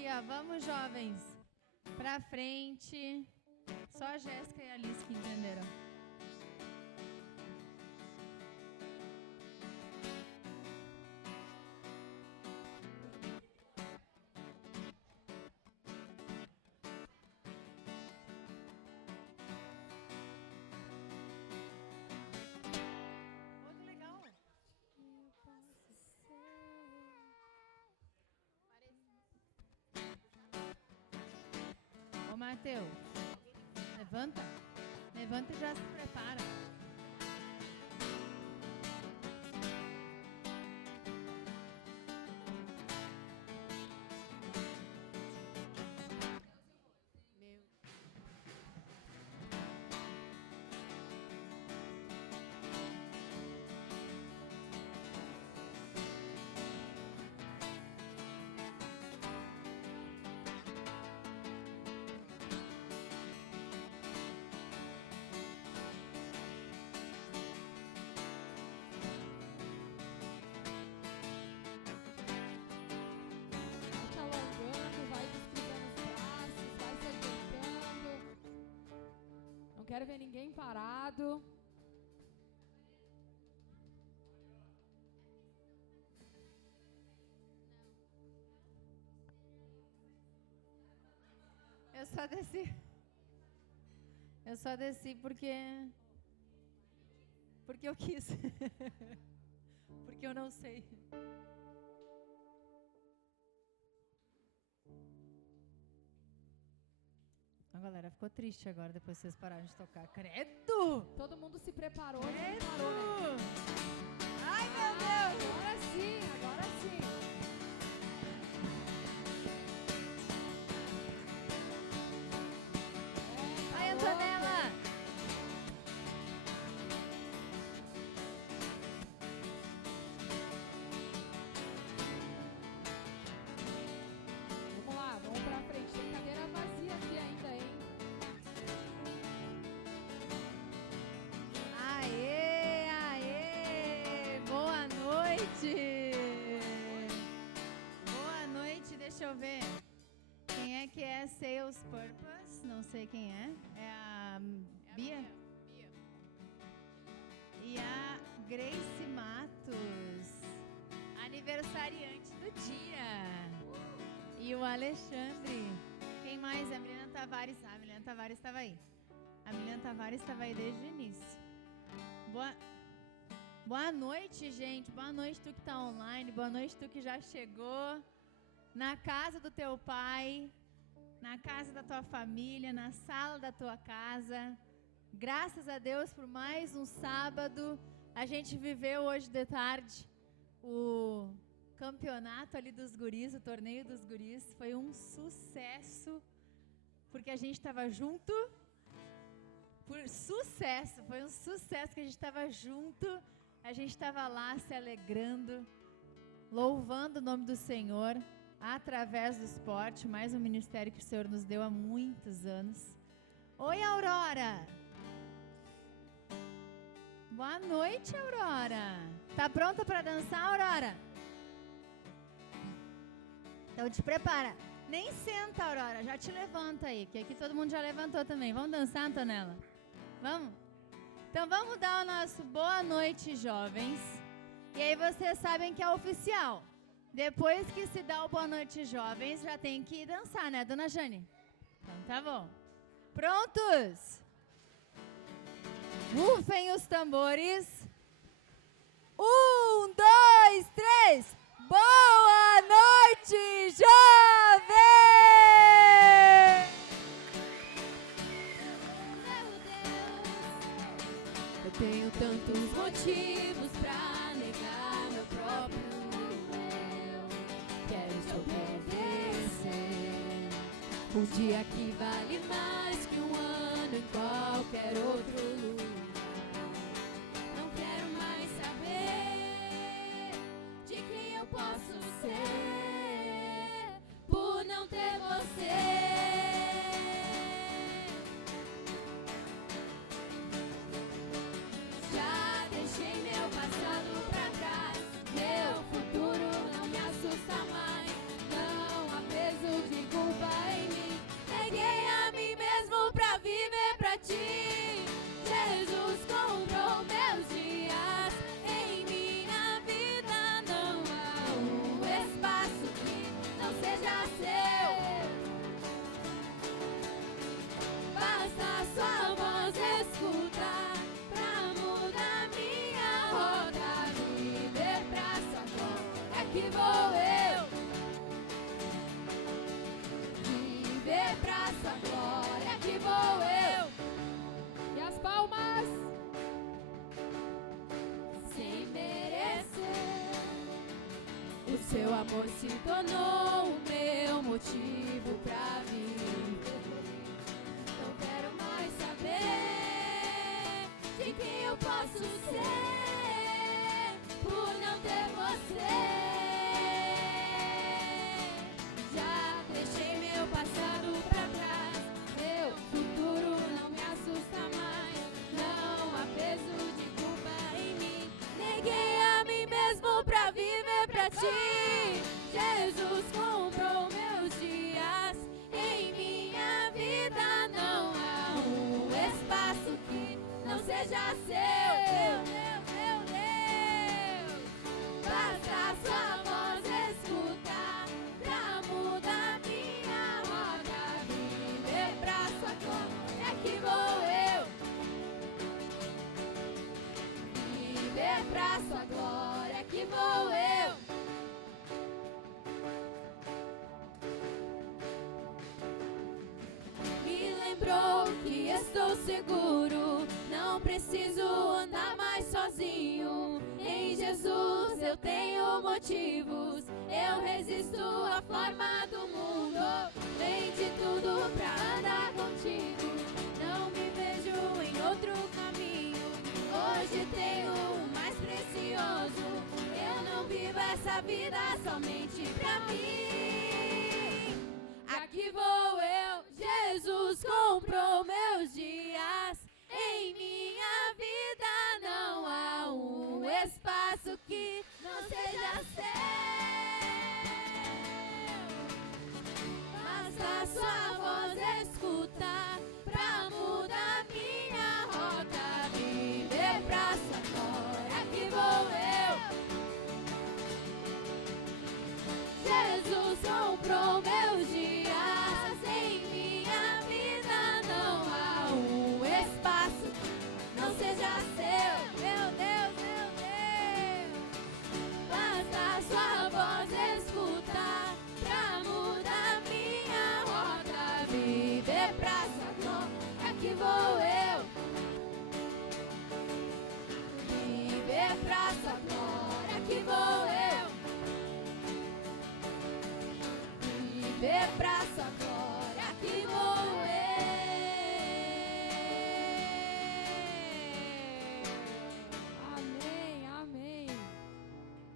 aqui, ó. Vamos, jovens. Pra frente. Só a Jéssica e a Alice que entenderam. Mateus, levanta. Levanta e já se prepara. Quero ver ninguém parado. Eu só desci porque eu quis. Porque eu não sei. A galera ficou triste agora, depois que vocês pararam de tocar. Credo! Todo mundo se preparou. Credo! Parou, né? Ai, meu Deus! Agora sim, agora sim. Ai, Antonella! Vamos lá, vamos pra frente. Tem cadeira vazia aqui ainda, hein? Aê, aê! Boa noite! Boa noite, deixa eu ver. Quem é que é Sales Purpose? Não sei quem é. É a Bia? E a Grace Matos, aniversariante do dia. E o Alexandre. Quem mais? A Milena Tavares. Ah, a Milena Tavares estava aí. A Milena Tavares estava aí desde o início. Boa noite, gente. Boa noite tu que está online. Boa noite tu que já chegou na casa do teu pai, na casa da tua família, na sala da tua casa. Graças a Deus por mais um sábado. A gente viveu hoje de tarde o campeonato ali dos guris, o torneio dos guris. Foi um sucesso, porque a gente estava junto. Por sucesso, foi um sucesso que a gente estava junto. A gente estava lá se alegrando, louvando o nome do Senhor, através do esporte, mais um ministério que o Senhor nos deu há muitos anos. Oi, Aurora! Boa noite, Aurora! Tá pronta para dançar, Aurora? Então te prepara. Nem senta, Aurora, já te levanta aí, que aqui todo mundo já levantou também. Vamos dançar, Antonella? Vamos? Então vamos dar o nosso boa noite, jovens. E aí vocês sabem que é oficial. Depois que se dá o boa noite, jovens, já tem que dançar, né, dona Jane? Então tá bom. Prontos? Rufem os tambores. 1, 2, 3. Boa noite, jovens! Eu tenho tantos motivos pra negar meu próprio eu. Quero te obedecer. Um dia que vale mais que um ano em qualquer outro lugar. Não quero mais saber de quem eu posso ser por não ter você. Meu futuro não me assusta mais. Não há peso de amor se tornou o meu motivo pra viver. Não quero mais saber de quem eu posso ser por não ter você. Já deixei meu passado pra trás, meu futuro não me assusta mais. Não há peso de culpa em mim, neguei a mim mesmo pra viver pra ti. Jesus comprou meus dias, em minha vida não há um espaço que não seja seu. Meu Deus, basta sua voz escutar pra mudar minha roda. Viver pra sua glória que vou eu. Viver pra sua glória que vou eu. Me lembrou que estou seguro, não preciso andar mais sozinho. Em Jesus eu tenho motivos, eu resisto à forma do mundo. Vem de tudo pra andar contigo, não me vejo em outro caminho. Hoje tenho o mais precioso, eu não vivo essa vida somente pra mim. Aqui vou eu, Jesus comprou meus dias, em minha vida não há um espaço que não seja seu. Basta sua voz escutar pra mudar minha rota. Viver pra sua glória que vou eu. Jesus comprou meus dias, em minha vida não há um espaço que não seja seu. Meu Deus, basta sua voz escutar pra mudar minha rota. Viver pra sua glória que vou eu. Viver pra sua glória que vou eu. Viver pra sua glória que vou eu. Amém, amém.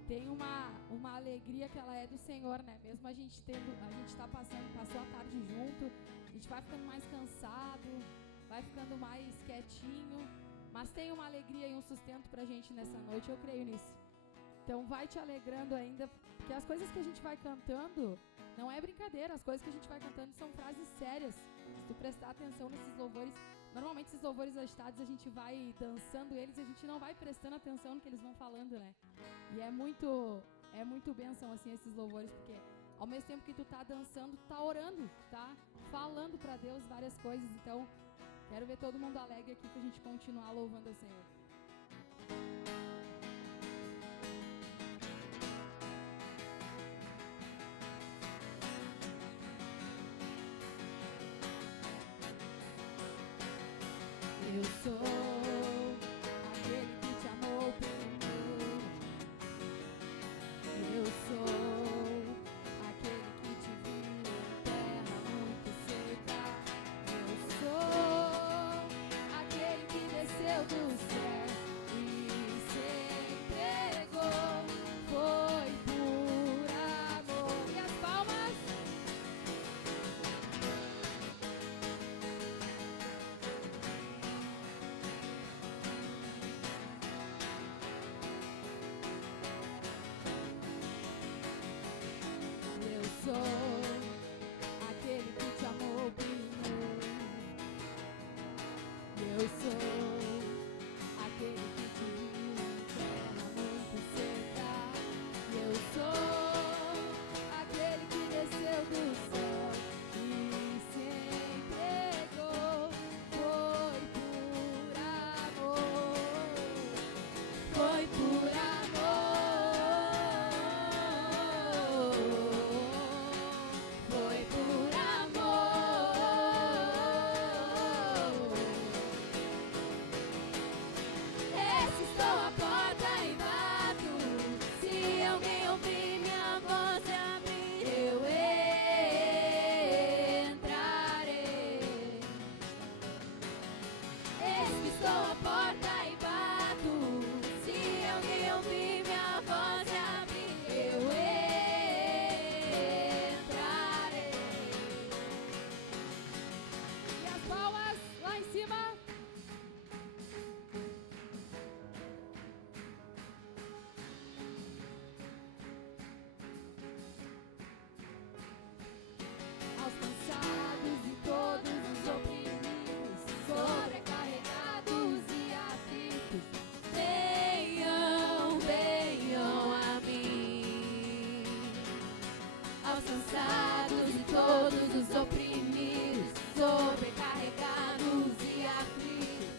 Tem uma alegria que ela é do Senhor, né? Mesmo a gente passou a tarde junto, a gente vai ficando mais cansado, vai ficando mais quietinho, mas tem uma alegria e um sustento pra gente nessa noite, eu creio nisso. Então vai te alegrando ainda, porque as coisas que a gente vai cantando não é brincadeira, as coisas que a gente vai cantando são frases sérias. Se tu prestar atenção nesses louvores, normalmente esses louvores agitados a gente vai dançando eles e a gente não vai prestando atenção no que eles vão falando, né? E é muito bênção assim esses louvores, porque ao mesmo tempo que tu tá dançando, tu tá orando, tá falando pra Deus várias coisas. Então, quero ver todo mundo alegre aqui pra gente continuar louvando o Senhor. Eu sou aquele que te amou primeiro. Eu sou aquele que te viu em terra muito seca. Eu sou aquele que desceu do céu e se entregou. Foi por amor. E as palmas? aos cansados e todos os oprimidos, sobrecarregados e aflitos,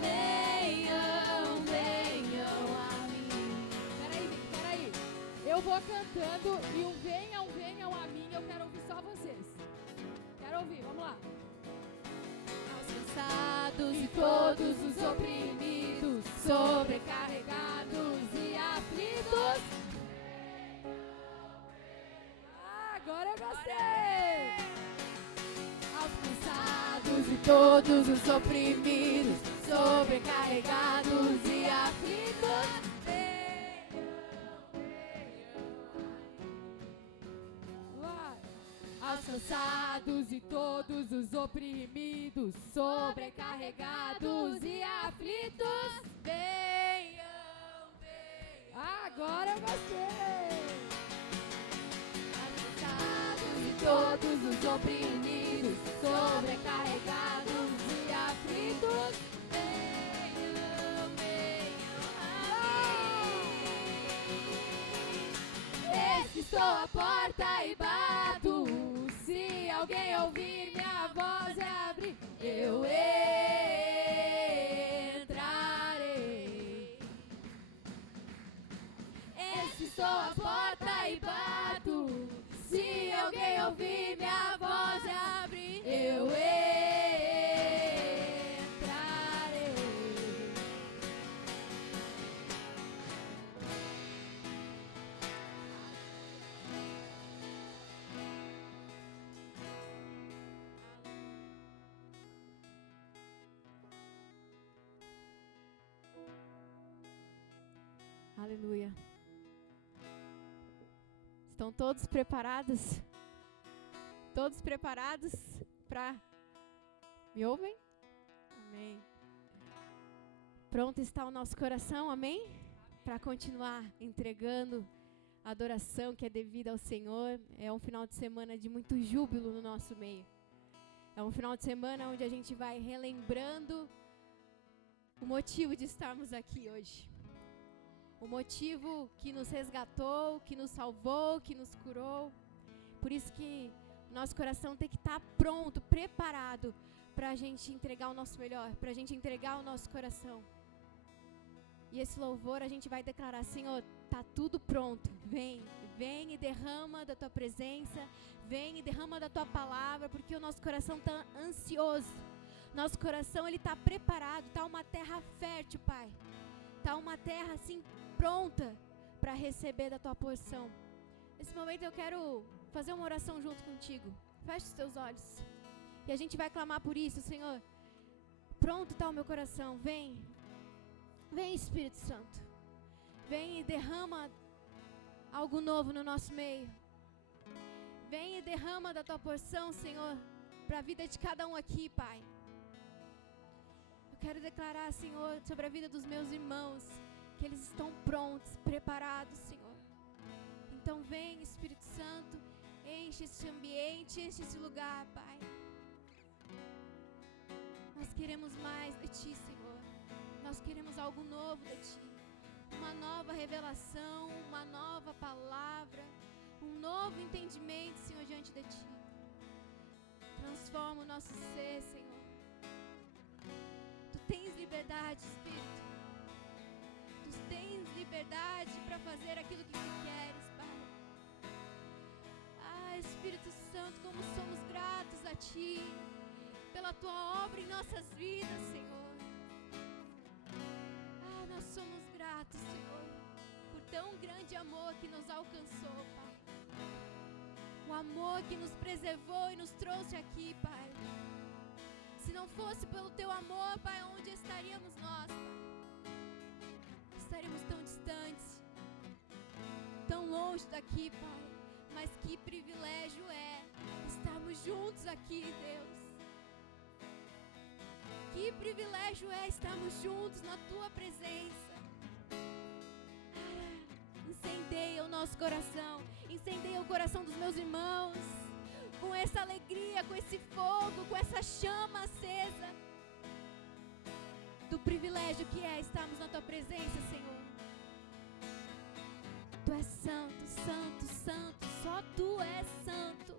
venham, venham a mim. Peraí. Eu vou cantando e o venham, venham a mim, eu quero ouvir só vocês. Quero ouvir, vamos lá. Aos cansados e todos os oprimidos, sobrecarregados e aflitos. Agora eu gostei. Aos cansados e todos os oprimidos, sobrecarregados e aflitos. Vai. Aos cansados e todos os oprimidos, sobrecarregados e aflitos. Venham, venham. Agora eu gostei. Todos os oprimidos, sobrecarregados e aflitos, venham, venham a mim. Eis que estou à porta e bato, se alguém ouvir minha voz e abrir, eu entrarei. Eis que estou à porta e bato, se alguém ouvir minha voz e abrir, eu entrarei. Aleluia. Estão todos preparados? Todos preparados para... Me ouvem? Amém. Pronto está o nosso coração, amém? Para continuar entregando a adoração que é devida ao Senhor. É um final de semana de muito júbilo no nosso meio. É um final de semana onde a gente vai relembrando o motivo de estarmos aqui hoje. O motivo que nos resgatou, que nos salvou, que nos curou. Por isso que nosso coração tem que estar pronto, preparado para a gente entregar o nosso melhor, para a gente entregar o nosso coração. E esse louvor a gente vai declarar: Senhor, está tudo pronto. Vem e derrama da Tua presença, vem e derrama da Tua palavra, porque o nosso coração está ansioso. Nosso coração ele está preparado, está uma terra fértil, Pai. Está uma terra assim pronta para receber da Tua porção. Nesse momento eu quero fazer uma oração junto contigo. Feche os teus olhos. E a gente vai clamar por isso, Senhor. Pronto está o meu coração. Vem. Vem, Espírito Santo. Vem e derrama algo novo no nosso meio. Vem e derrama da Tua porção, Senhor, para a vida de cada um aqui, Pai. Eu quero declarar, Senhor, sobre a vida dos meus irmãos, que eles estão prontos, preparados, Senhor. Então vem, Espírito Santo, enche esse ambiente, enche esse lugar, Pai. Nós queremos mais de Ti, Senhor. Nós queremos algo novo de Ti. Uma nova revelação, uma nova palavra, um novo entendimento, Senhor, diante de Ti. Transforma o nosso ser, Senhor. Tu tens liberdade, Espírito. Tu tens liberdade para fazer aquilo que Tu queres, Pai. Ah, Espírito Santo, como somos gratos a Ti pela Tua obra em nossas vidas, Senhor. Ah, nós somos gratos, Senhor, por tão grande amor que nos alcançou, Pai. O amor que nos preservou e nos trouxe aqui, Pai. Se não fosse pelo Teu amor, Pai, onde estaríamos nós, Pai? Estaríamos tão distantes, tão longe daqui, Pai. Mas que privilégio é estarmos juntos aqui, Deus. Que privilégio é estarmos juntos na Tua presença. Incendeia o nosso coração, incendeia o coração dos meus irmãos, com essa alegria, com esse fogo, com essa chama acesa, do privilégio que é estarmos na Tua presença, Senhor. Tu és santo, santo, santo, Só tu és santo.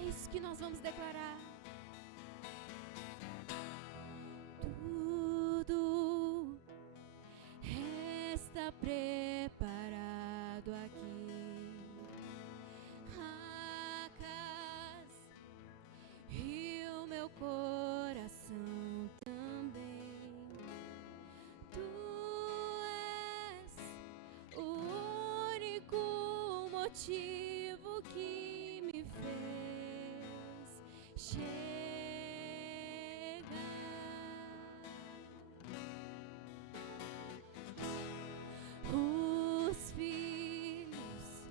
É isso que nós vamos declarar. Tudo está preparado aqui. A casa e o meu coração também. Tu és o único motivo que me fez chegar. Os filhos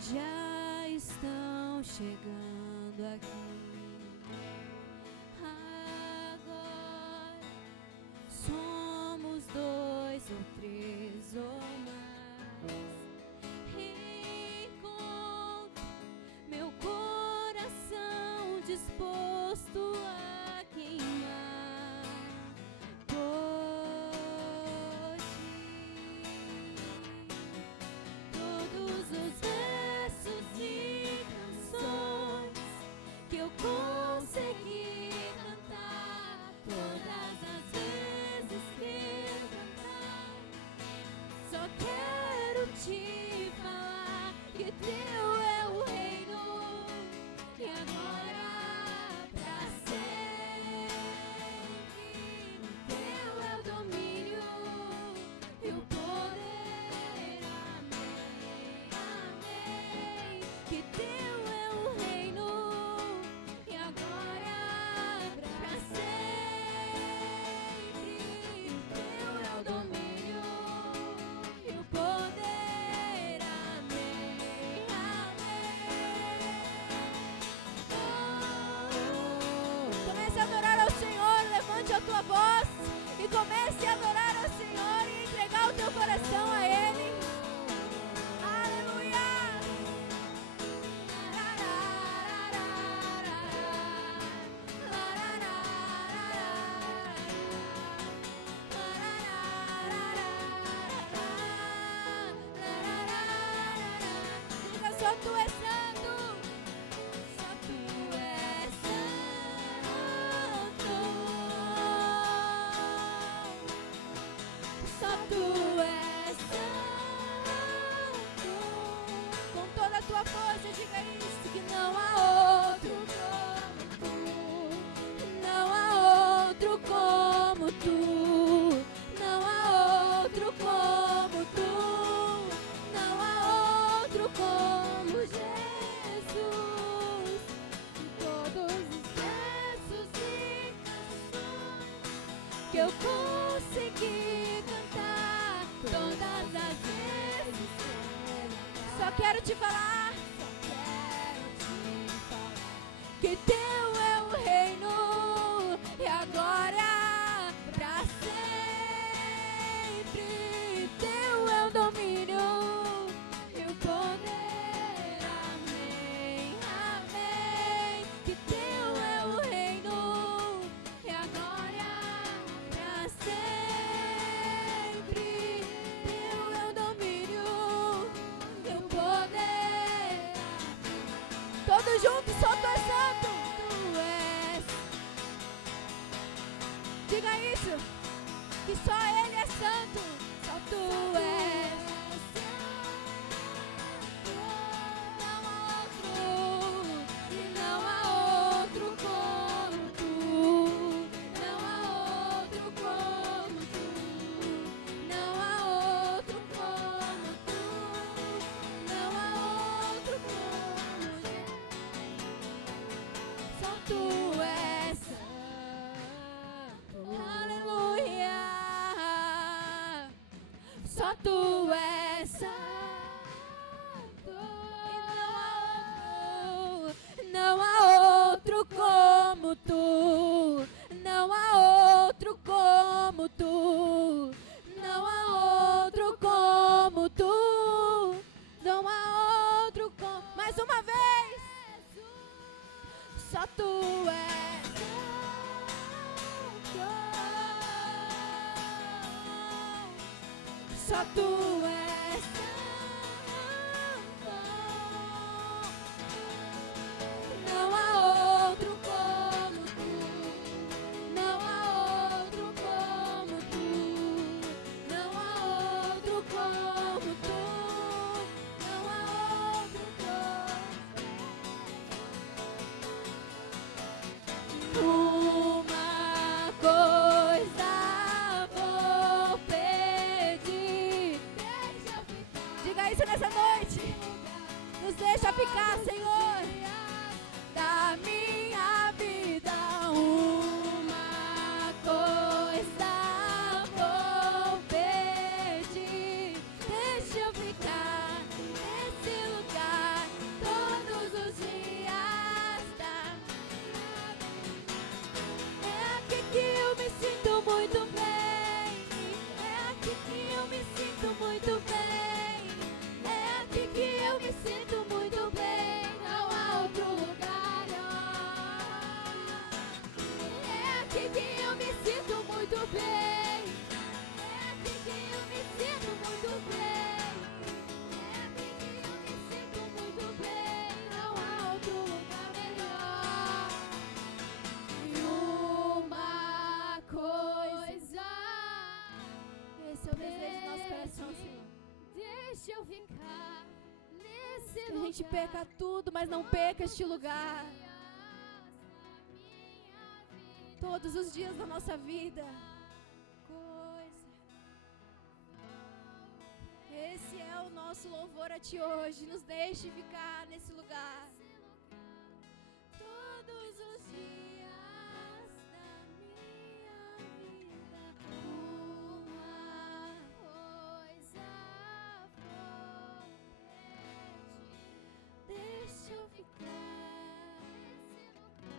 já estão chegando aqui. Agora somos 2 ou 3 ou mais. Encontro meu coração disposto a queimar por ti. Todos os versos e canções que eu consegui cantar, todas as vezes que cantar, só quero te falar que teu é o reino, e agora pra sempre. Teu é o domínio e o poder. Amém, amém. Que teu é o reino, e agora pra sempre. Teu é o domínio e o poder. Amém, amém. Comece a adorar ao Senhor, levante a tua voz e comece a adorar ao Senhor e entregar o teu coração a Ele. Aleluia. Diga, só tu és santo. Só tu és santo. Só tu és santo. Com toda a tua força, diga isso, que não há outro como tu. Não há outro como tu. Não há outro como tu. Não há outro como Jesus. Todos os versos e canções que eu consegui cantar, todas as vezes só quero te falar, que teu é o reino, e agora pra sempre. Teu é o domínio e o poder. Amém, amém. Que teu é o reino, e agora pra sempre. Teu é o domínio e o poder. Todos juntos, só tu és santo. Tu és. Diga isso, que só Ele é santo. Só tu és. Não há outro, e não há outro como tu. Não há outro como tu. Não há outro como tu. Não há outro como só tu és santo. Aleluia. Só tu és santo. E não há outro como tu. Não há outro como tu. Não há outro como tu. Não há outro como. Mais uma vez. Só tu és santo. Só tu és santo. gente perca tudo, mas não perca este lugar. Todos os dias da nossa vida. Esse é o nosso louvor a Ti hoje. Nos deixe ficar nesse lugar. Todos os dias da minha vida, uma coisa vou pedir. Deixa eu ficar nesse lugar.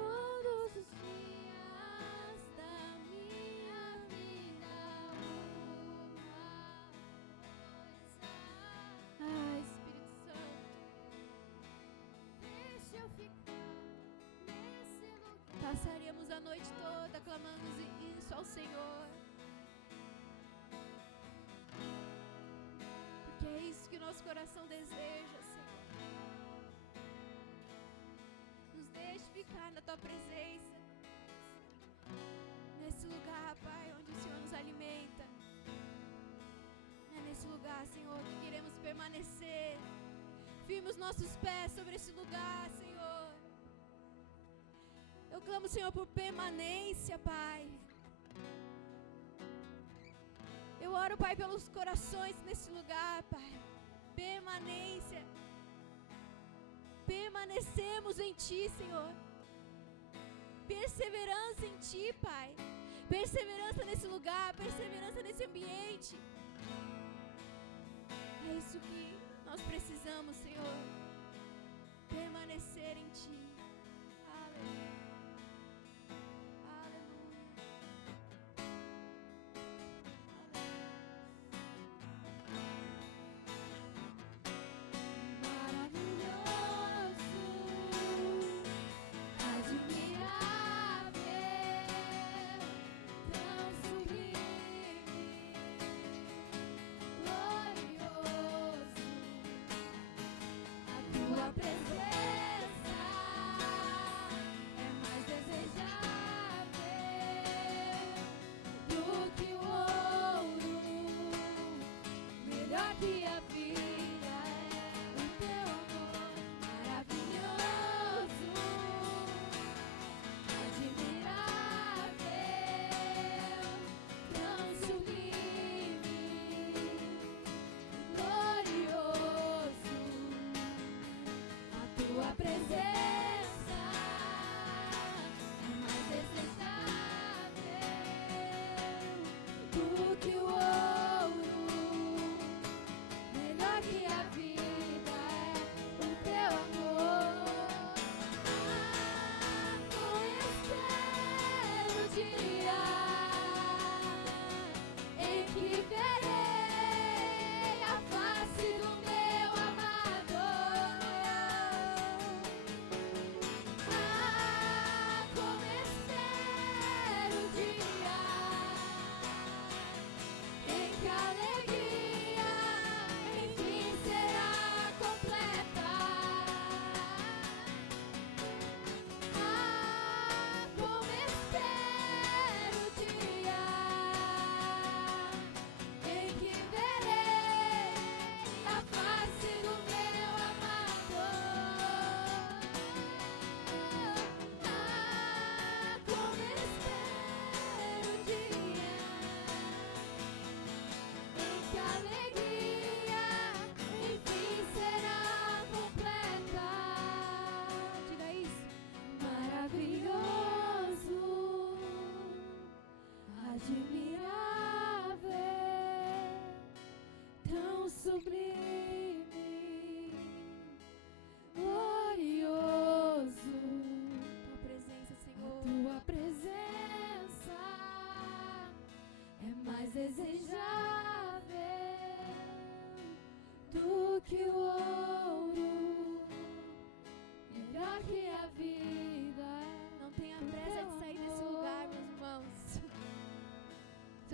Todos os dias da minha vida, Ai, Espírito Santo. deixa eu ficar nesse lugar. Passaríamos a noite toda clamando isso ao Senhor. Porque é isso que o nosso coração deseja, Senhor. Nos deixe ficar na Tua presença. Nesse lugar, Pai, onde o Senhor nos alimenta. É nesse lugar, Senhor, que queremos permanecer. Firme os nossos pés sobre esse lugar, Senhor. Eu clamo, Senhor, por permanência, Pai. Eu oro, Pai, pelos corações nesse lugar, Pai. Permanência. Permanecemos em Ti, Senhor. Perseverança em Ti, Pai. Perseverança nesse lugar, perseverança nesse ambiente. É isso que nós precisamos, Senhor. Permanecer em Ti. Aleluia.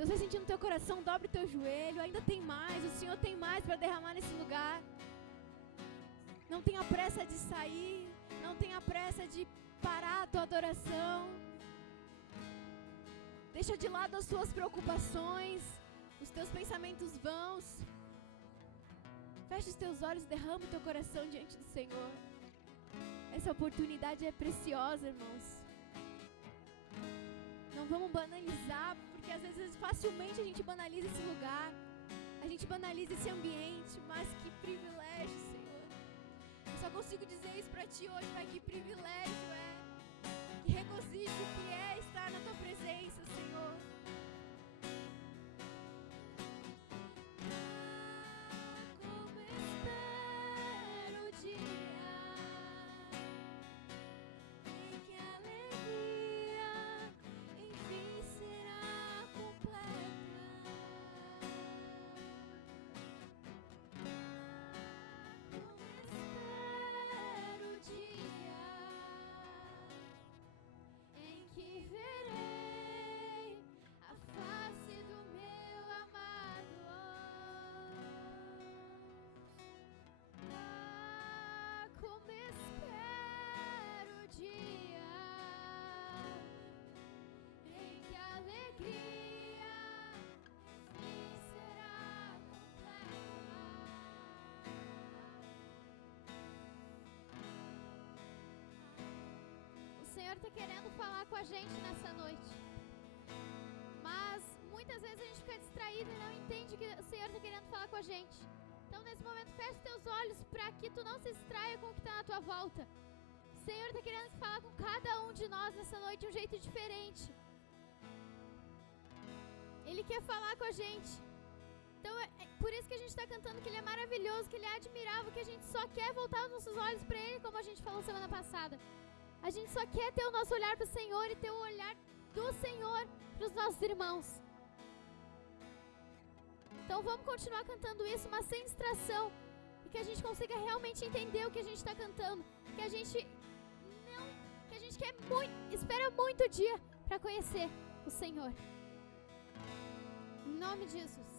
Se você sentir no teu coração, dobre o teu joelho. Ainda tem mais, o Senhor tem mais para derramar nesse lugar. Não tenha pressa de sair, não tenha pressa de parar a tua adoração. Deixa de lado as suas preocupações, os teus pensamentos vãos. Feche os teus olhos, derrama o teu coração diante do Senhor. Essa oportunidade é preciosa, irmãos. Não vamos banalizar, porque às vezes facilmente a gente banaliza esse lugar, a gente banaliza esse ambiente, mas que privilégio, Senhor. Eu só consigo dizer isso pra Ti hoje, Pai, que privilégio é, que regozijo que é estar na Tua presença, Senhor. Como espero o dia em que a alegria enfim será completa. Como espero o dia em que verei a face do meu amado. Ah, como espero o dia em que a alegria enfim será completa. O Senhor está querendo falar com a gente nessa noite, mas muitas vezes a gente fica distraído e não entende que o Senhor está querendo falar com a gente. Então nesse momento fecha os teus olhos para que tu não se distraia com o que está na tua volta. O Senhor está querendo falar com cada um de nós nessa noite de um jeito diferente. Ele quer falar com a gente. Então é por isso que a gente está cantando que Ele é maravilhoso, que Ele é admirável, que a gente só quer voltar os nossos olhos para Ele, como a gente falou semana passada. A gente só quer ter o nosso olhar para o Senhor e ter o olhar do Senhor para os nossos irmãos. Então vamos continuar cantando isso, mas sem distração. E que a gente consiga realmente entender o que a gente está cantando. Que a gente quer muito, espera muito dia para conhecer o Senhor. Em nome de Jesus.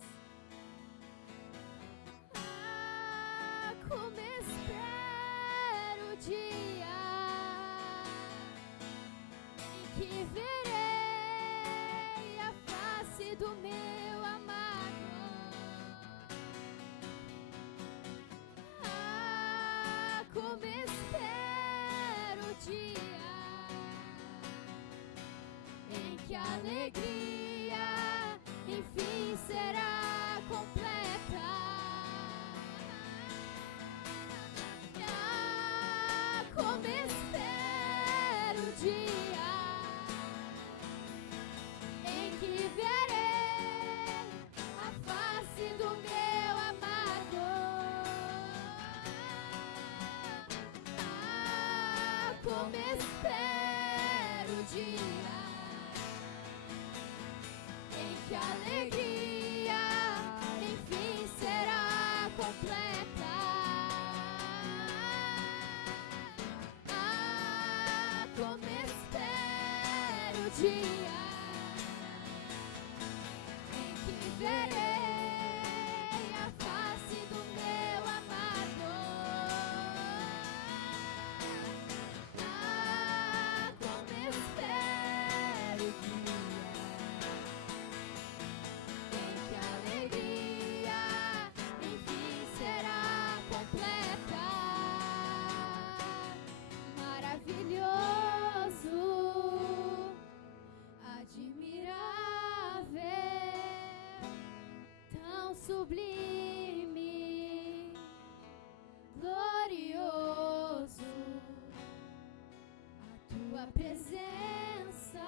Ah, como espero o dia em que verei a face do meu amado. Ah, como espero o dia em que a alegria enfim será completa. Ah, como espero o dia em que verei a face do meu amado. Ah, como espero o dia em que a alegria enfim será completa. Ah, como espero o dia em que verei a face do meu amado. Ah, como espero o dia em que a alegria enfim será completa. Maravilhoso, admirável, tão sublime, glorioso, a tua presença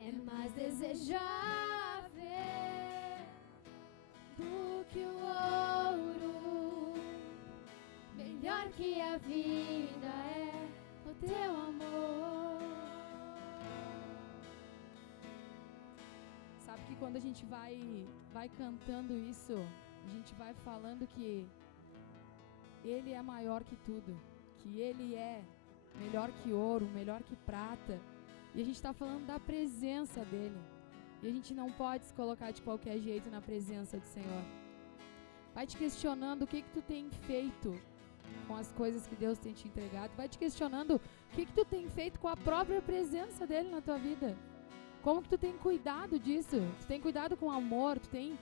é mais desejável do que o ouro, melhor que a vida é o teu amor. Sabe que quando a gente vai cantando isso, a gente vai falando que Ele é maior que tudo, que Ele é melhor que ouro, melhor que prata. E a gente está falando da presença dEle. E a gente não pode se colocar de qualquer jeito na presença do Senhor. Vai te questionando o que tu tem feito com as coisas que Deus tem te entregado. Vai te questionando o que tu tem feito com a própria presença dEle na tua vida. Como que tu tem cuidado disso? Tu tem cuidado com amor? Tu tem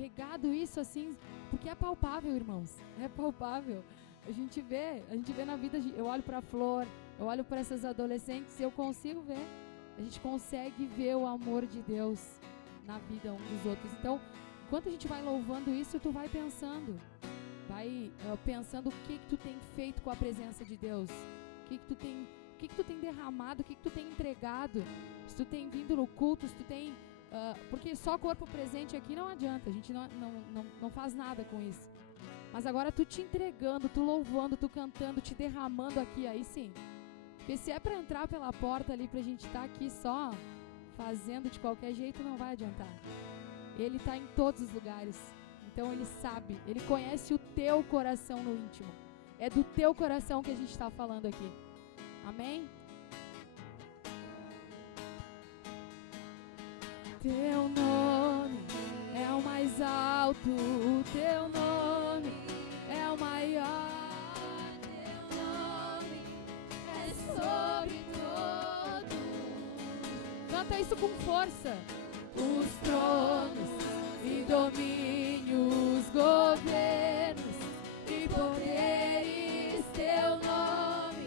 pegado isso assim, porque é palpável, irmãos, é palpável. A gente vê na vida, eu olho para a Flor, eu olho para essas adolescentes e eu consigo ver, a gente consegue ver o amor de Deus na vida um dos outros. Então, enquanto a gente vai louvando isso, tu vai pensando o que tu tem feito com a presença de Deus, o que tu tem derramado, o que tu tem entregado, se tu tem vindo no culto, se tu tem... porque só corpo presente aqui não adianta, a gente não faz nada com isso. Mas agora tu te entregando, tu louvando, tu cantando, te derramando aqui, aí sim. Porque se é pra entrar pela porta ali, pra gente estar aqui só fazendo de qualquer jeito, não vai adiantar. Ele está em todos os lugares. Então Ele sabe, Ele conhece o teu coração no íntimo. É do teu coração que a gente está falando aqui. Amém? Teu nome é o mais alto, o teu nome é o maior, teu nome é sobre todos. Canta isso com força. Os tronos e domínios, governos e poderes, teu nome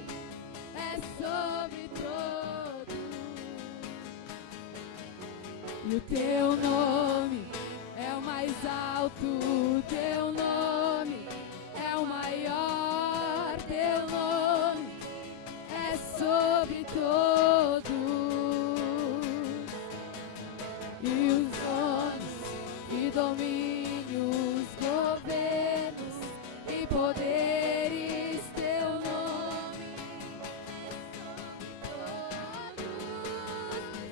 é sobre todos. E o teu nome é o mais alto, o teu nome é o maior, teu nome é sobre todos. E os donos e domínios, governos e poderes, teu nome é sobre todos.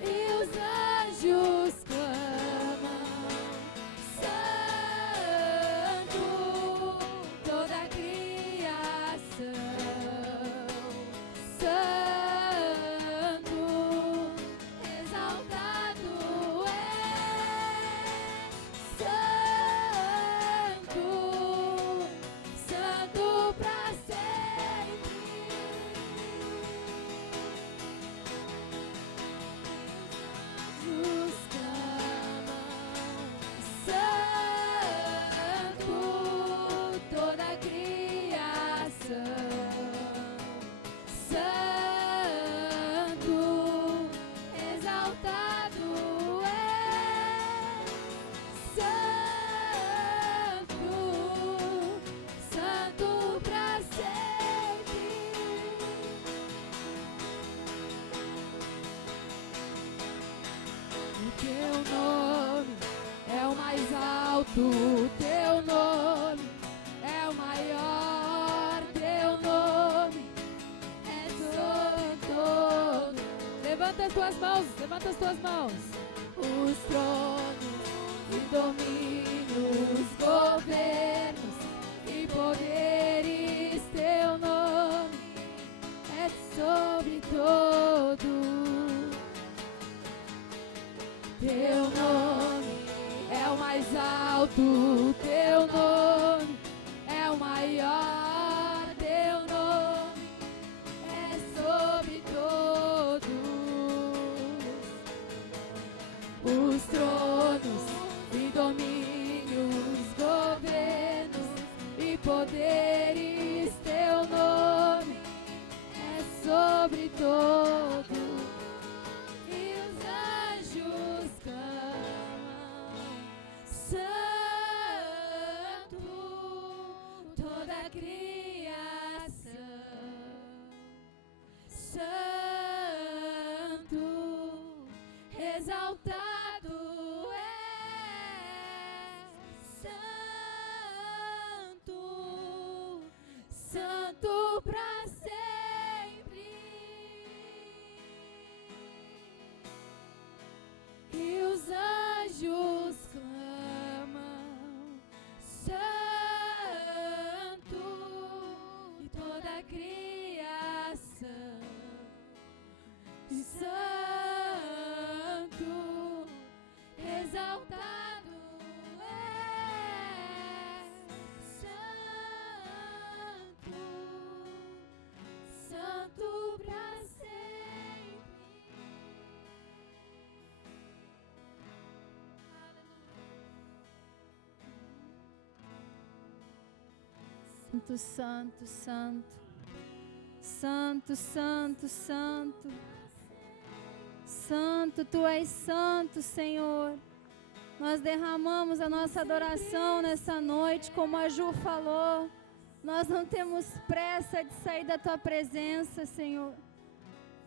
E os anjos clamam, Santo, toda a criação, Santo, exaltado Santo, Santo pra sempre. Os clamam, Santo, toda a criação, Santo, exaltado Santo, Santo pra sempre. O teu nome é o mais alto, o teu nome é o maior, teu nome é sobre todo. Levanta as tuas mãos, levanta as tuas mãos. Os tronos e domínios, governos e poderes, teu nome é sobre todos. Teu nome é o mais alto, teu nome é o maior, teu nome é sobre todos. Os tronos e domínios, governos e poderes, teu nome é sobre todos. E os anjos clamam, Santo, toda a criação, Santo, exaltado Santo, Santo pra sempre. E os anjos clamam, Santo, e toda a criação, e Santo, exaltado Santo, santo, santo, santo. Santo, santo, santo. Santo, Tu és santo, Senhor. Nós derramamos a nossa adoração nessa noite, como a Ju falou. Nós não temos pressa de sair da Tua presença, Senhor.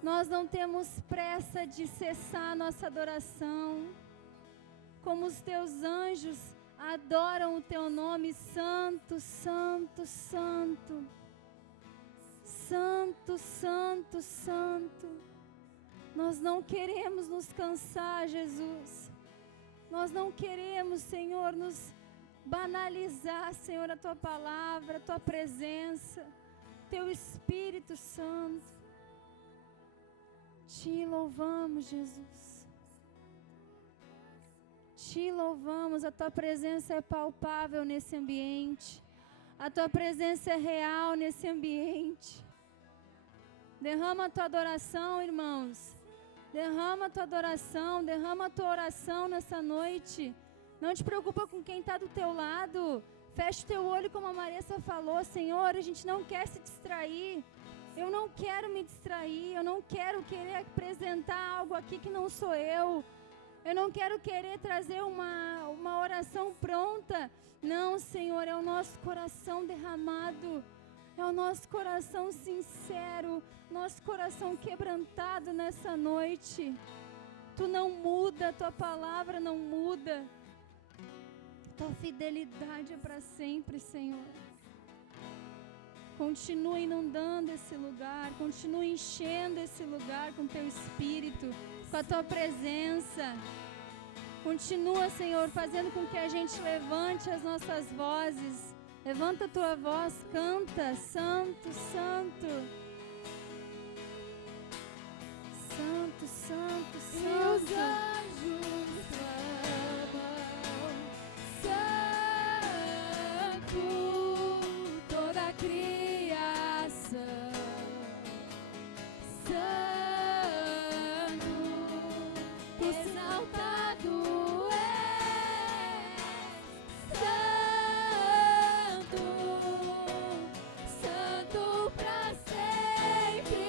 Nós não temos pressa de cessar a nossa adoração. Como os Teus anjos adoram o Teu nome, santo, santo, santo. Santo, santo, santo. Nós não queremos nos cansar, Jesus. Nós não queremos, Senhor, nos banalizar, Senhor, a Tua palavra, a Tua presença, Teu Espírito Santo. Te louvamos, Jesus. Te louvamos, a Tua presença é palpável nesse ambiente. A Tua presença é real nesse ambiente. Derrama a Tua adoração, irmãos. Derrama a Tua adoração, derrama a Tua oração nessa noite. Não te preocupa com quem está do teu lado. Fecha o teu olho, como a Marissa falou. Senhor, a gente não quer se distrair. Eu não quero me distrair. Eu não quero querer apresentar algo aqui que não sou eu. Eu não quero querer trazer uma oração pronta. Não, Senhor, é o nosso coração derramado. É o nosso coração sincero. Nosso coração quebrantado nessa noite. Tu não muda, Tua palavra não muda. Tua fidelidade é para sempre, Senhor. Continua inundando esse lugar. Continua enchendo esse lugar com Teu Espírito, com a Tua presença. Continua, Senhor, fazendo com que a gente levante as nossas vozes. Levanta a Tua voz, canta, santo, santo. Santo, santo, santo. E os anjos clamam, santo, toda a criação, santo, exaltado és, santo, santo pra sempre.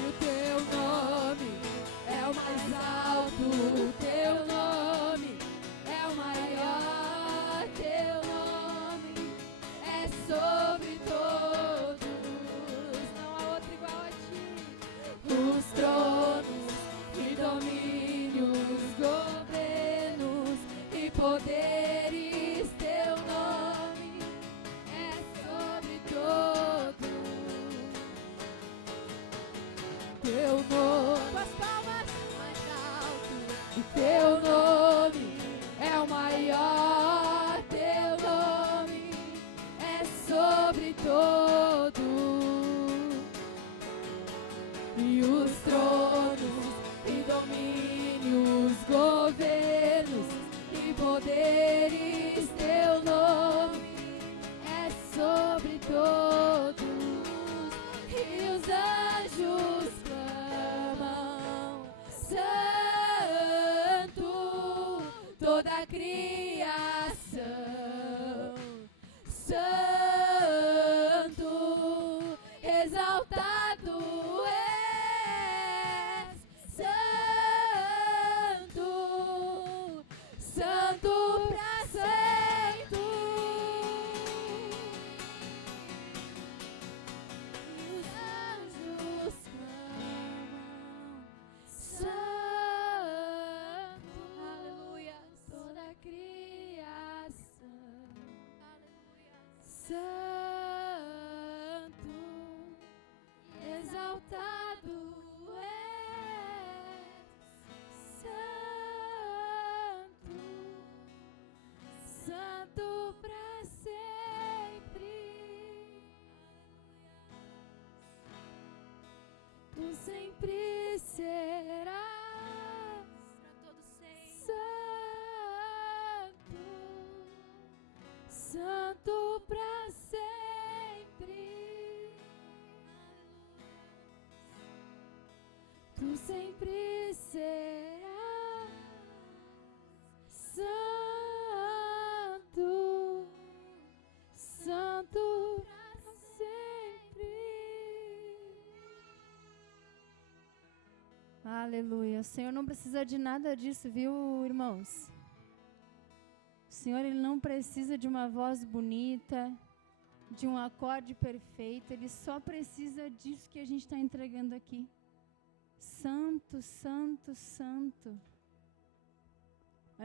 O Teu nome é o mais alto, o Teu nome é o maior, Teu nome é sobre todos, não há outro igual a Ti. Os tronos e domínios, governos e poderes, Teu nome é sobre todos. Teu nome, com as palmas mais alto, o Teu nome é o maior, Teu nome é sobre todo. E os tronos e domínios, governos e poderes, Teu nome é sobre todos. E os anjos clamam, santo, toda a criação, santo, exaltado és, santo, santo pra sempre. Os anjos clamam, santo, aleluia, toda a criação, aleluia, santo, exaltado és, santo, santo pra sempre. Tu sempre serás pra todo sempre. Santo, santo pra sempre. Tu sempre serás o Senhor não precisa de nada disso, viu, irmãos? O Senhor, Ele não precisa de uma voz bonita, de um acorde perfeito. Ele só precisa disso que a gente está entregando aqui. Santo, santo, santo.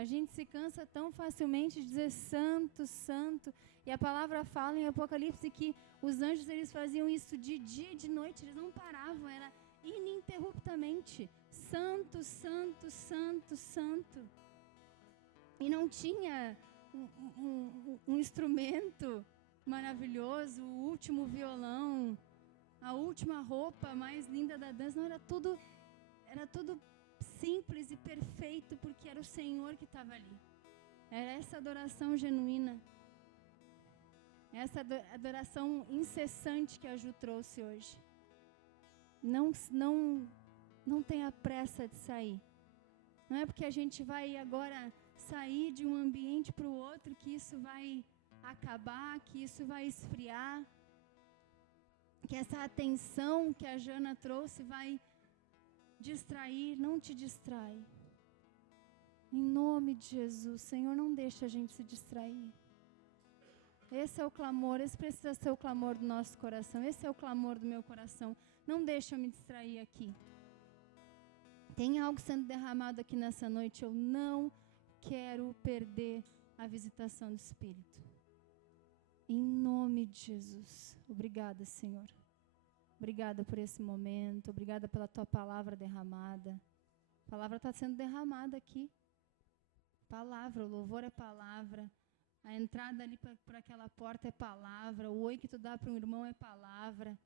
A gente se cansa tão facilmente de dizer santo, santo. E a palavra fala em Apocalipse que os anjos, eles faziam isso de dia e de noite. Eles não paravam, era ininterruptamente. Santo, santo, santo, santo. E não tinha um instrumento maravilhoso, o último violão, a última roupa mais linda da dança. Não, era tudo simples e perfeito, porque era o Senhor que estava ali. Era essa adoração genuína, essa adoração incessante que a Ju trouxe hoje. Não tenha pressa de sair. Não é porque a gente vai agora sair de um ambiente para o outro que isso vai acabar, que isso vai esfriar, que essa atenção que a Jana trouxe vai distrair. Não te distrai. Em nome de Jesus, Senhor, não deixa a gente se distrair. Esse é o clamor, esse precisa ser o clamor do nosso coração, esse é o clamor do meu coração. Não deixa eu me distrair aqui. Tem algo sendo derramado aqui nessa noite, eu não quero perder a visitação do Espírito. Em nome de Jesus. Obrigada, Senhor. Obrigada por esse momento. Obrigada pela Tua palavra derramada. A palavra está sendo derramada aqui. Palavra, o louvor é palavra. A entrada ali por aquela porta é palavra. O oi que tu dá para um irmão é palavra.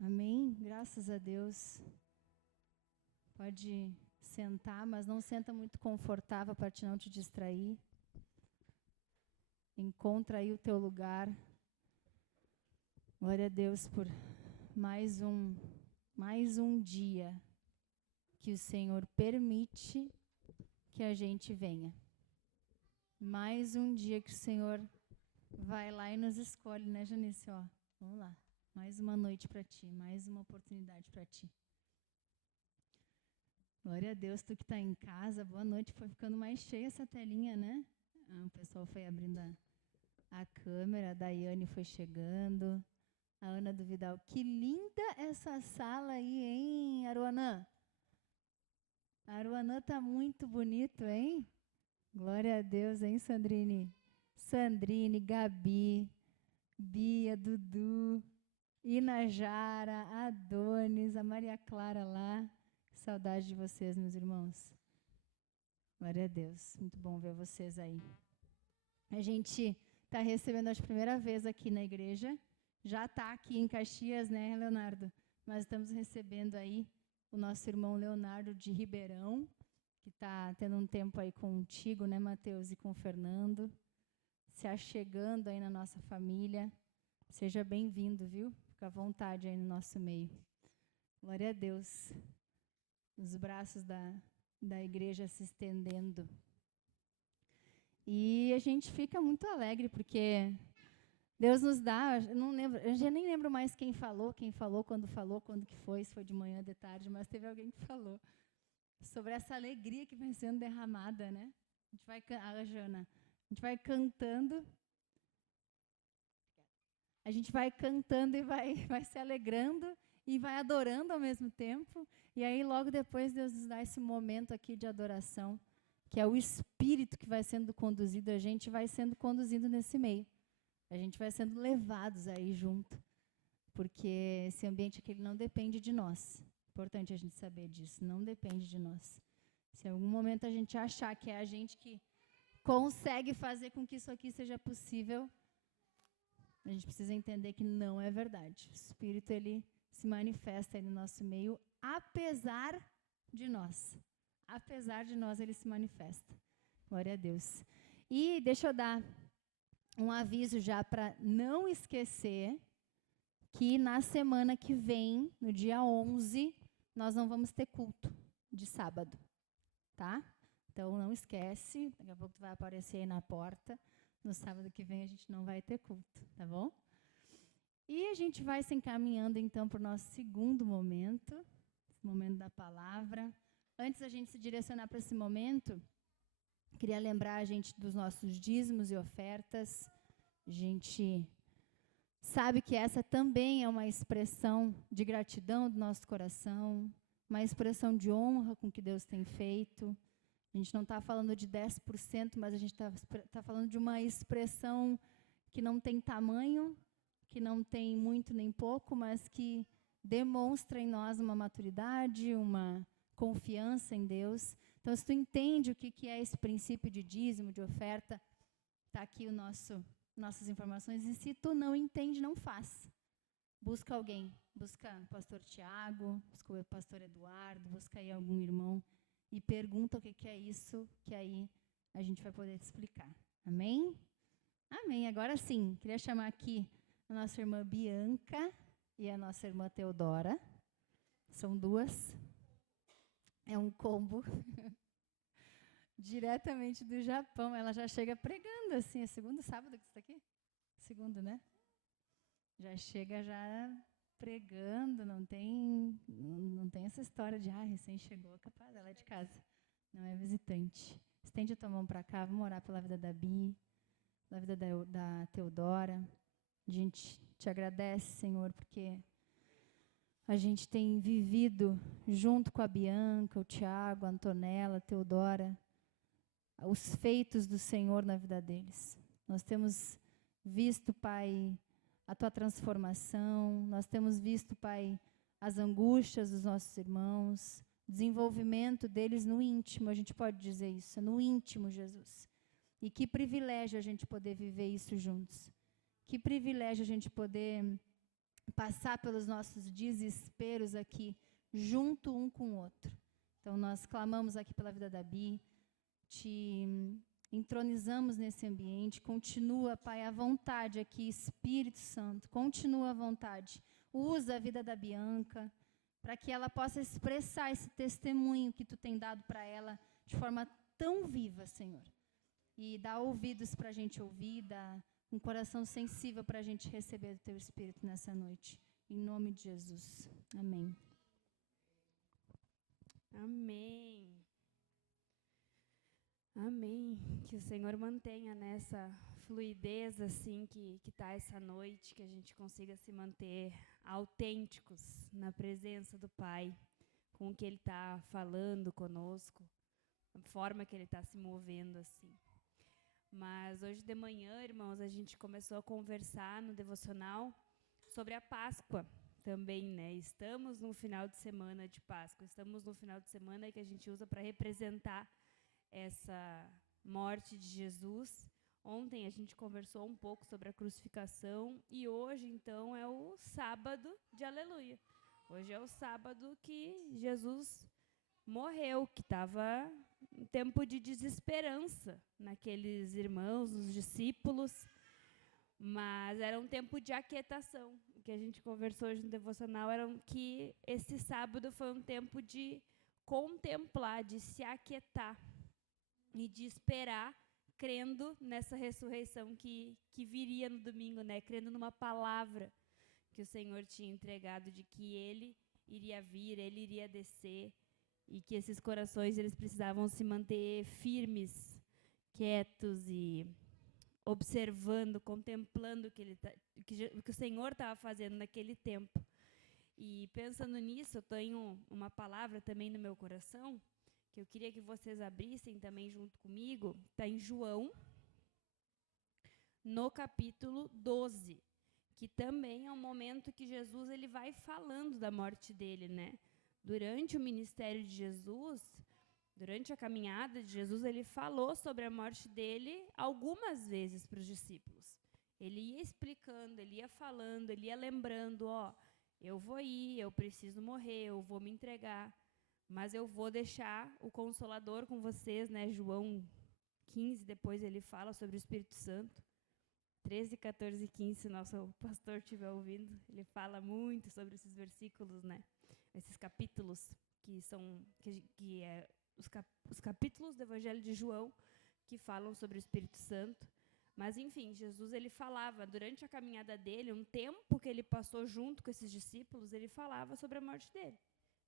Amém? Graças a Deus. Pode sentar, mas não senta muito confortável para te não te distrair. Encontra aí o teu lugar. Glória a Deus por mais um dia que o Senhor permite que a gente venha. Mais um dia que o Senhor vai lá e nos escolhe, né, Janice? Ó, vamos lá. Mais uma noite para ti, mais uma oportunidade para ti. Glória a Deus, tu que está em casa, boa noite. Foi ficando mais cheia essa telinha, né? O pessoal foi abrindo a câmera, a Daiane foi chegando, a Ana do Vidal. Que linda essa sala aí, hein, Aruanã? A Aruanã tá muito bonito, hein? Glória a Deus, hein, Sandrine? Sandrine, Gabi, Bia, Dudu, Inajara, Adonis, a Maria Clara lá. Saudade de vocês, meus irmãos. Glória a Deus. Muito bom ver vocês aí. A gente está recebendo a primeira vez aqui na igreja. Já está aqui em Caxias, né, Leonardo? Mas estamos recebendo aí o nosso irmão Leonardo de Ribeirão, que está tendo um tempo aí contigo, né, Mateus, e com o Fernando, se achegando aí na nossa família. Seja bem-vindo, viu? Fica à vontade aí no nosso meio. Glória a Deus. Os braços da igreja se estendendo. E a gente fica muito alegre, porque Deus nos dá, eu já nem lembro mais quem falou, quando que foi, se foi de manhã, de tarde, mas teve alguém que falou sobre essa alegria que vem sendo derramada, né? A Jana, a gente vai cantando e vai se alegrando e vai adorando ao mesmo tempo. E aí, logo depois, Deus nos dá esse momento aqui de adoração, que é o Espírito que vai sendo conduzido, a gente vai sendo conduzido nesse meio. A gente vai sendo levados aí junto, porque esse ambiente aqui ele não depende de nós. Importante a gente saber disso, não depende de nós. Se em algum momento a gente achar que é a gente que consegue fazer com que isso aqui seja possível, a gente precisa entender que não é verdade. O Espírito, ele se manifesta aí no nosso meio, apesar de nós. Apesar de nós, ele se manifesta. Glória a Deus. E deixa eu dar um aviso já para não esquecer que na semana que vem, no dia 11, nós não vamos ter culto de sábado, tá? Então não esquece, daqui a pouco tu vai aparecer aí na porta. No sábado que vem a gente não vai ter culto, tá bom? E a gente vai se encaminhando então para o nosso segundo momento. momento da palavra. Antes da gente se direcionar para esse momento, queria lembrar a gente dos nossos dízimos e ofertas. A gente sabe que essa também é uma expressão de gratidão do nosso coração, uma expressão de honra com o que Deus tem feito. A gente não está falando de 10%, mas a gente está falando de uma expressão que não tem tamanho, que não tem muito nem pouco, mas que demonstra em nós uma maturidade, uma confiança em Deus. Então, se tu entende o que é esse princípio de dízimo, de oferta, está aqui nossas informações. E se tu não entende, não faz. Busca alguém. Busca o pastor Tiago, busca o pastor Eduardo, busca aí algum irmão e pergunta o que é isso, que aí a gente vai poder te explicar. Amém? Amém. Agora sim, queria chamar aqui a nossa irmã Bianca e a nossa irmã Teodora. São duas. É um combo. Diretamente do Japão. Ela já chega pregando, assim. É segundo sábado que você está aqui? Segundo, né? Já chega já pregando, não tem essa história de, recém chegou, capaz, ela é de casa. Não é visitante. Estende a tua mão para cá, vamos orar pela vida da Bi, pela vida da Teodora. A gente te agradece, Senhor, porque a gente tem vivido junto com a Bianca, o Tiago, a Antonella, a Teodora, os feitos do Senhor na vida deles. Nós temos visto, Pai, a tua transformação, nós temos visto, Pai, as angústias dos nossos irmãos, desenvolvimento deles no íntimo, a gente pode dizer isso, no íntimo, Jesus. E que privilégio a gente poder viver isso juntos. Que privilégio a gente poder passar pelos nossos desesperos aqui, junto um com o outro. Então, nós clamamos aqui pela vida da Bi, te entronizamos nesse ambiente, continua, Pai, à vontade aqui, Espírito Santo, continua à vontade. Usa a vida da Bianca, para que ela possa expressar esse testemunho que tu tem dado para ela de forma tão viva, Senhor. E dá ouvidos para a gente ouvir, dá um coração sensível para a gente receber do teu Espírito nessa noite. Em nome de Jesus. Amém. Amém. Amém. Que o Senhor mantenha nessa fluidez assim que está essa noite, que a gente consiga se manter autênticos na presença do Pai, com o que Ele está falando conosco, a forma que Ele está se movendo assim. Mas hoje de manhã, irmãos, a gente começou a conversar no devocional sobre a Páscoa também, né? Estamos no final de semana de Páscoa, estamos no final de semana que a gente usa para representar essa morte de Jesus. Ontem a gente conversou um pouco sobre a crucificação e hoje, então, é o sábado de Aleluia. Hoje é o sábado que Jesus morreu, que estava um tempo de desesperança naqueles irmãos, os discípulos, mas era um tempo de aquietação. O que a gente conversou hoje no devocional era que esse sábado foi um tempo de contemplar, de se aquietar e de esperar, crendo nessa ressurreição que viria no domingo, né? Crendo numa palavra que o Senhor tinha entregado de que Ele iria vir, Ele iria descer, e que esses corações eles precisavam se manter firmes, quietos e observando, contemplando o que o Senhor estava fazendo naquele tempo. E pensando nisso, eu tenho uma palavra também no meu coração, que eu queria que vocês abrissem também junto comigo. Está em João, no capítulo 12, que também é um momento que Jesus ele vai falando da morte dele, né? Durante o ministério de Jesus, durante a caminhada de Jesus, ele falou sobre a morte dele algumas vezes para os discípulos. Ele ia explicando, ele ia falando, ele ia lembrando, eu vou ir, eu preciso morrer, eu vou me entregar, mas eu vou deixar o Consolador com vocês, né? João 15, depois ele fala sobre o Espírito Santo. 13, 14 e 15, se o nosso pastor estiver ouvindo, ele fala muito sobre esses versículos, né? Esses capítulos, que são os capítulos do Evangelho de João, que falam sobre o Espírito Santo. Mas, enfim, Jesus ele falava, durante a caminhada dele, um tempo que ele passou junto com esses discípulos, ele falava sobre a morte dele.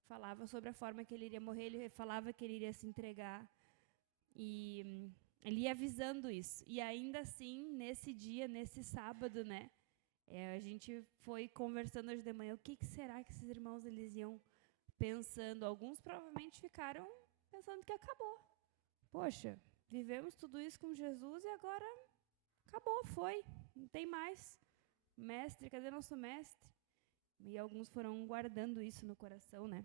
falava sobre a forma que ele iria morrer, ele falava que ele iria se entregar. E ele ia avisando isso. E ainda assim, nesse dia, nesse sábado, né, a gente foi conversando hoje de manhã, o que será que esses irmãos eles iam pensando? Alguns provavelmente ficaram pensando que acabou. Poxa, vivemos tudo isso com Jesus e agora acabou, foi, não tem mais. Mestre, cadê nosso mestre? E alguns foram guardando isso no coração, né?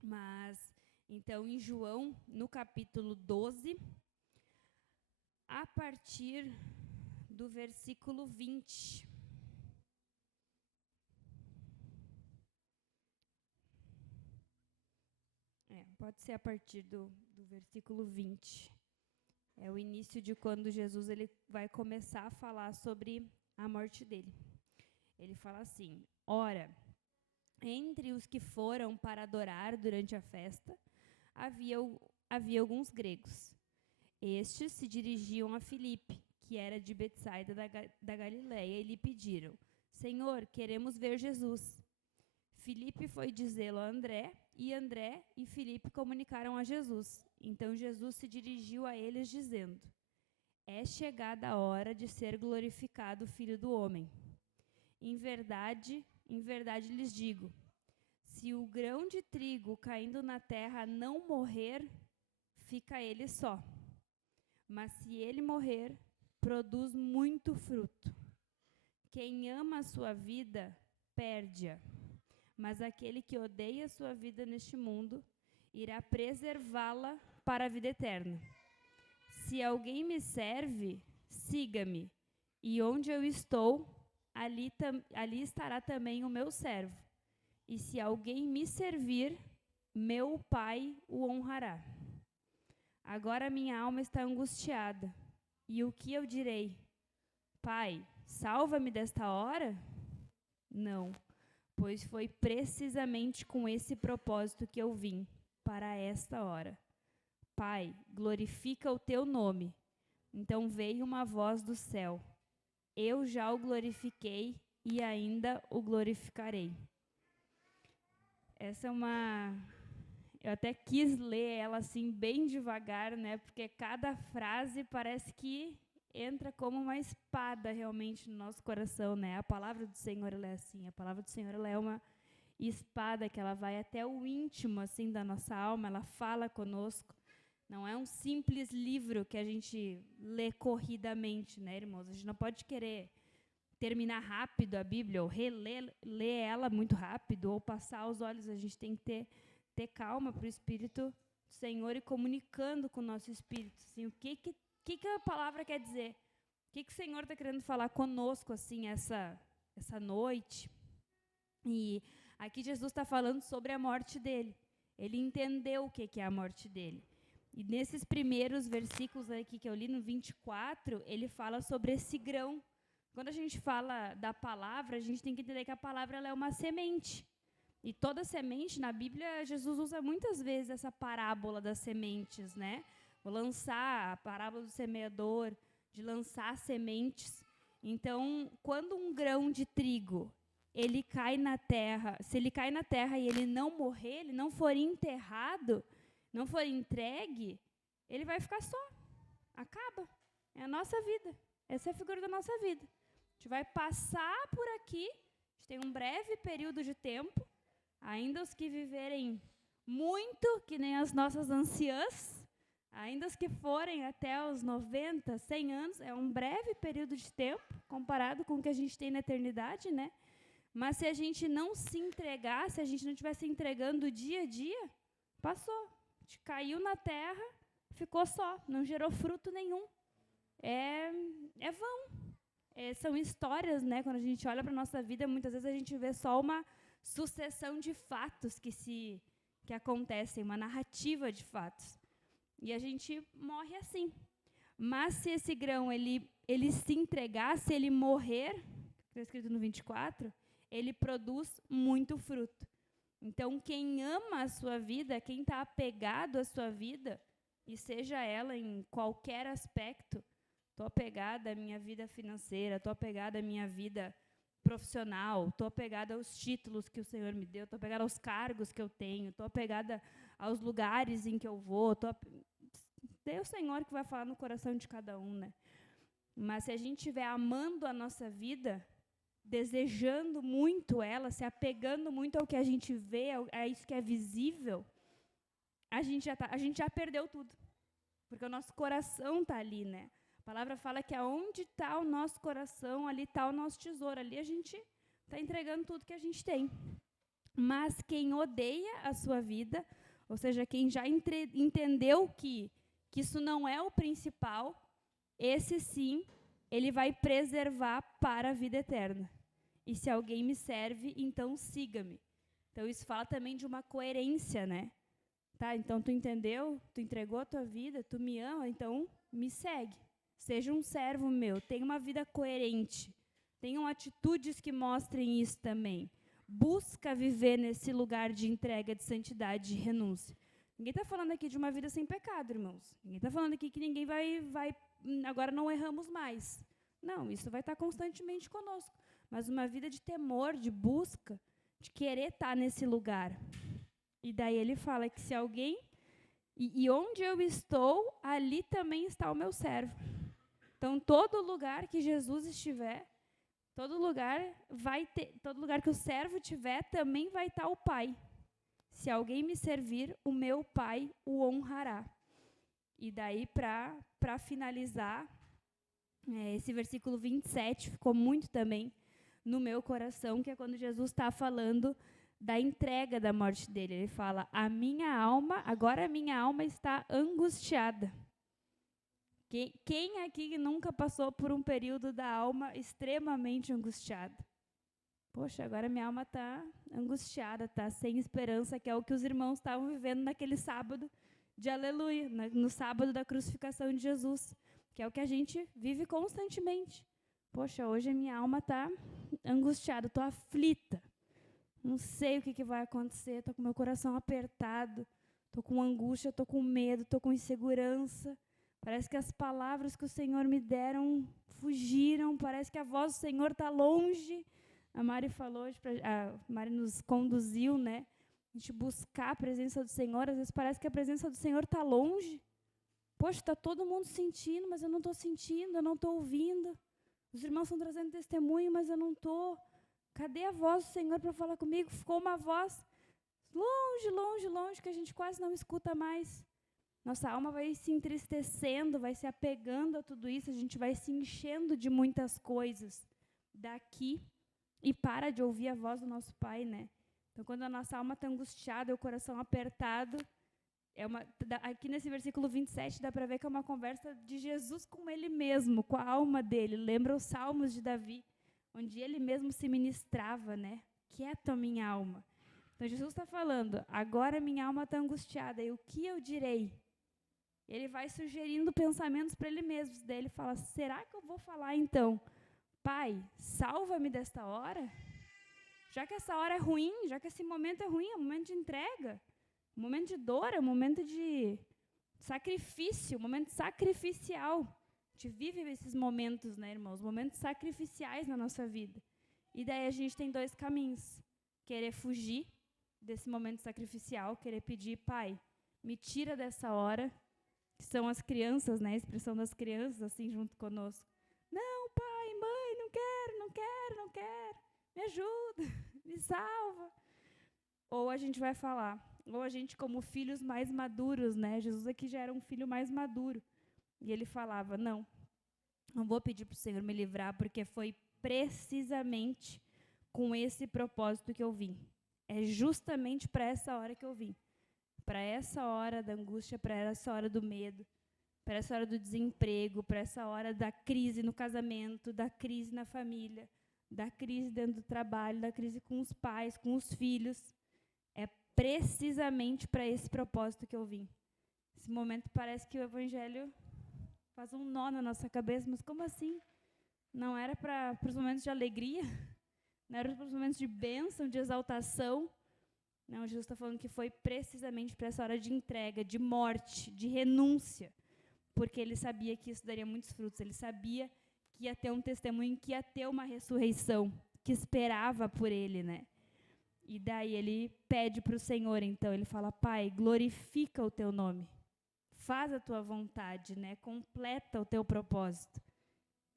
Mas, então, em João, no capítulo 12, a partir do versículo 20. Pode ser a partir do versículo 20. É o início de quando Jesus ele vai começar a falar sobre a morte dele. Ele fala assim: ora, entre os que foram para adorar durante a festa, havia alguns gregos. Estes se dirigiam a Filipe, que era de Betsaida da Galileia, e lhe pediram: Senhor, queremos ver Jesus. Filipe foi dizê-lo a André e Filipe comunicaram a Jesus. Então Jesus se dirigiu a eles dizendo: É chegada a hora de ser glorificado o Filho do Homem. Em verdade lhes digo, se o grão de trigo caindo na terra não morrer, fica ele só. Mas se ele morrer, produz muito fruto. Quem ama a sua vida, perde-a. Mas aquele que odeia a sua vida neste mundo, irá preservá-la para a vida eterna. Se alguém me serve, siga-me, e onde eu estou, ali estará também o meu servo. E se alguém me servir, meu Pai o honrará. Agora minha alma está angustiada, e o que eu direi? Pai, salva-me desta hora? Não, pois foi precisamente com esse propósito que eu vim, para esta hora. Pai, glorifica o teu nome. Então veio uma voz do céu: Eu já o glorifiquei e ainda o glorificarei. Essa é uma... Eu até quis ler ela assim bem devagar, né? Porque cada frase parece que entra como uma espada realmente no nosso coração, né? A palavra do Senhor ela é assim. A palavra do Senhor ela é uma espada que ela vai até o íntimo assim da nossa alma. Ela fala conosco. Não é um simples livro que a gente lê corridamente, né, irmãos? A gente não pode querer terminar rápido a Bíblia ou ler ela muito rápido ou passar os olhos. A gente tem que ter calma para o Espírito do Senhor e comunicando com o nosso Espírito. Assim, o que a palavra quer dizer? O que o Senhor está querendo falar conosco assim, essa noite? E aqui Jesus está falando sobre a morte dele. Ele entendeu o que é a morte dele. E nesses primeiros versículos aqui que eu li, no 24, ele fala sobre esse grão. Quando a gente fala da palavra, a gente tem que entender que a palavra ela é uma semente. E toda semente, na Bíblia, Jesus usa muitas vezes essa parábola das sementes, né? Vou lançar a parábola do semeador, de lançar sementes. Então, quando um grão de trigo, ele cai na terra, se ele cai na terra e ele não morrer, ele não for enterrado, não for entregue, ele vai ficar só. Acaba. É a nossa vida. Essa é a figura da nossa vida. A gente vai passar por aqui, a gente tem um breve período de tempo, ainda os que viverem muito, que nem as nossas anciãs, ainda os que forem até os 90, 100 anos, é um breve período de tempo, comparado com o que a gente tem na eternidade, né? Mas se a gente não se entregar, se a gente não estiver se entregando dia a dia, passou. A gente caiu na terra, ficou só, não gerou fruto nenhum. É vão. São histórias, né? Quando a gente olha para a nossa vida, muitas vezes a gente vê só uma sucessão de fatos que acontecem, uma narrativa de fatos. E a gente morre assim. Mas se esse grão ele se entregar, se ele morrer, que está escrito no 24, ele produz muito fruto. Então, quem ama a sua vida, quem está apegado à sua vida, e seja ela em qualquer aspecto, estou apegada à minha vida financeira, estou apegada à minha vida profissional, estou apegada aos títulos que o Senhor me deu, estou apegada aos cargos que eu tenho, estou apegada aos lugares em que eu vou. É o Senhor que vai falar no coração de cada um, né? Mas se a gente estiver amando a nossa vida, desejando muito ela, se apegando muito ao que a gente vê, a isso que é visível, a gente já perdeu tudo. Porque o nosso coração está ali, né? A palavra fala que aonde está o nosso coração, ali está o nosso tesouro. Ali a gente está entregando tudo que a gente tem. Mas quem odeia a sua vida, ou seja, quem já entendeu que isso não é o principal, esse sim, ele vai preservar para a vida eterna. E se alguém me serve, então siga-me. Então isso fala também de uma coerência, né? Tá, então tu entendeu? Tu entregou a tua vida, tu me ama, então me segue. Seja um servo meu, tenha uma vida coerente. Tenham atitudes que mostrem isso também. Busca viver nesse lugar de entrega, de santidade, de renúncia. Ninguém está falando aqui de uma vida sem pecado, irmãos. Ninguém está falando aqui que ninguém vai agora não erramos mais. Não, isso vai estar constantemente conosco. Mas uma vida de temor, de busca, de querer estar nesse lugar. E daí ele fala que se alguém... E onde eu estou, ali também está o meu servo. Então, todo lugar que Jesus estiver, todo lugar que o servo tiver, também vai estar o Pai. Se alguém me servir, o meu Pai o honrará. E daí, para finalizar, esse versículo 27 ficou muito também no meu coração, que é quando Jesus está falando da entrega da morte dele. Ele fala, agora a minha alma está angustiada. Quem aqui nunca passou por um período da alma extremamente angustiada? Poxa, agora minha alma está angustiada, está sem esperança, que é o que os irmãos estavam vivendo naquele sábado de aleluia, no sábado da crucificação de Jesus, que é o que a gente vive constantemente. Poxa, hoje a minha alma está angustiada, estou aflita. Não sei o que vai acontecer, estou com meu coração apertado, estou com angústia, estou com medo, estou com insegurança. Parece que as palavras que o Senhor me deram fugiram, parece que a voz do Senhor está longe. A Mari falou, a Mari nos conduziu, né? A gente buscar a presença do Senhor, às vezes parece que a presença do Senhor está longe. Poxa, está todo mundo sentindo, mas eu não estou sentindo, eu não estou ouvindo. Os irmãos estão trazendo testemunho, mas eu não estou. Cadê a voz do Senhor para falar comigo? Ficou uma voz longe, longe, longe, que a gente quase não escuta mais. Nossa alma vai se entristecendo, vai se apegando a tudo isso, a gente vai se enchendo de muitas coisas daqui e para de ouvir a voz do nosso Pai, né? Então, quando a nossa alma está angustiada, o coração apertado, aqui nesse versículo 27 dá para ver que é uma conversa de Jesus com ele mesmo, com a alma dele. Lembra os Salmos de Davi, onde ele mesmo se ministrava, né? Quieto a minha alma. Então, Jesus está falando, agora minha alma está angustiada, e o que eu direi? Ele vai sugerindo pensamentos para ele mesmo. Daí ele fala, será que eu vou falar então? Pai, salva-me desta hora? Já que essa hora é ruim, já que esse momento é ruim, é um momento de entrega, um momento de dor, é um momento de sacrifício, um momento sacrificial. A gente vive esses momentos, né, irmãos? Momentos sacrificiais na nossa vida. E daí a gente tem dois caminhos. Querer fugir desse momento sacrificial, querer pedir, Pai, me tira dessa hora, que são as crianças, né, a expressão das crianças, assim, junto conosco. Não, pai, mãe, não quero, me ajuda, me salva. Ou a gente vai falar, ou a gente como filhos mais maduros, né, Jesus aqui já era um filho mais maduro, e ele falava, não vou pedir para o Senhor me livrar, porque foi precisamente com esse propósito que eu vim. É justamente para essa hora que eu vim. Para essa hora da angústia, para essa hora do medo, para essa hora do desemprego, para essa hora da crise no casamento, da crise na família, da crise dentro do trabalho, da crise com os pais, com os filhos. É precisamente para esse propósito que eu vim. Esse momento parece que o Evangelho faz um nó na nossa cabeça, mas como assim? Não era para os momentos de alegria? Não era para os momentos de bênção, de exaltação? Não, Jesus está falando que foi precisamente para essa hora de entrega, de morte, de renúncia, porque ele sabia que isso daria muitos frutos, ele sabia que ia ter um testemunho, que ia ter uma ressurreição, que esperava por ele, né? E daí ele pede para o Senhor, então, ele fala, Pai, glorifica o teu nome, faz a tua vontade, né? Completa o teu propósito.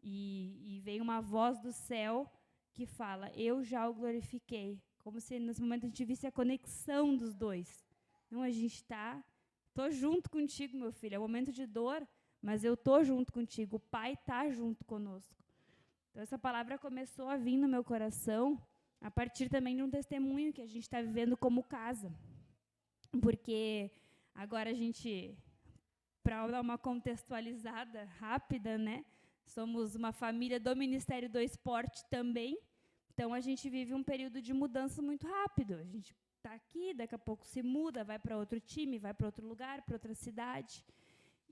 E vem uma voz do céu que fala, eu já o glorifiquei, como se nesse momento a gente visse a conexão dos dois. Não, a gente tô junto contigo, meu filho, é um momento de dor, mas eu tô junto contigo, o Pai tá junto conosco. Então essa palavra começou a vir no meu coração a partir também de um testemunho que a gente está vivendo como casa. Porque agora a gente, para dar uma contextualizada rápida, né? Somos uma família do Ministério do Esporte também. Então, a gente vive um período de mudança muito rápido. A gente está aqui, daqui a pouco se muda, vai para outro time, vai para outro lugar, para outra cidade.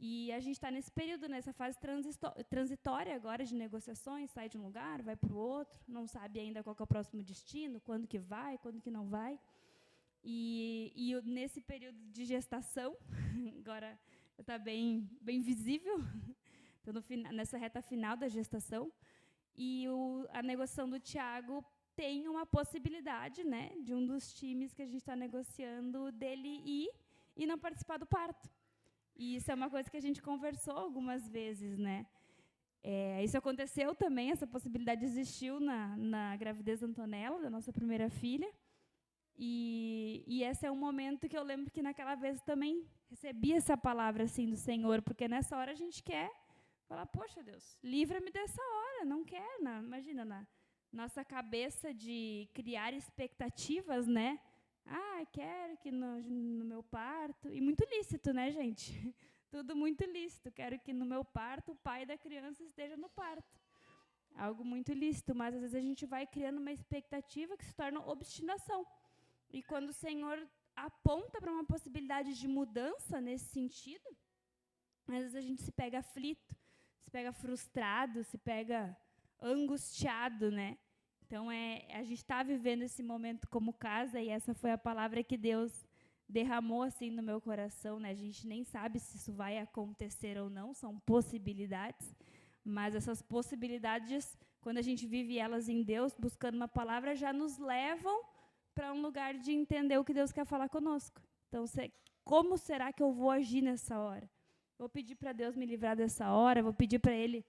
E a gente está nesse período, nessa fase transitória agora de negociações, sai de um lugar, vai para o outro, não sabe ainda qual que é o próximo destino, quando que vai, quando que não vai. E nesse período de gestação, agora está bem visível, estou nessa reta final da gestação, e a negociação do Thiago tem uma possibilidade, né, de um dos times que a gente está negociando dele ir e não participar do parto. E isso é uma coisa que a gente conversou algumas vezes, né? Isso aconteceu também, essa possibilidade existiu na gravidez da Antonella, da nossa primeira filha. E esse é um momento que eu lembro que naquela vez também recebi essa palavra assim do Senhor, porque nessa hora a gente quer falar, poxa Deus, livra-me dessa hora, não quer, imagina, na nossa cabeça de criar expectativas, né? Quero que no meu parto, e muito lícito, né, gente? Tudo muito lícito, quero que no meu parto o pai da criança esteja no parto. Algo muito lícito, mas às vezes a gente vai criando uma expectativa que se torna obstinação. E quando o Senhor aponta para uma possibilidade de mudança nesse sentido, às vezes a gente se pega aflito, se pega frustrado, se pega angustiado, né? Então, a gente está vivendo esse momento como casa, e essa foi a palavra que Deus derramou assim no meu coração, né? A gente nem sabe se isso vai acontecer ou não, são possibilidades, mas essas possibilidades, quando a gente vive elas em Deus, buscando uma palavra, já nos levam para um lugar de entender o que Deus quer falar conosco. Então, como será que eu vou agir nessa hora? Vou pedir para Deus me livrar dessa hora, vou pedir para Ele,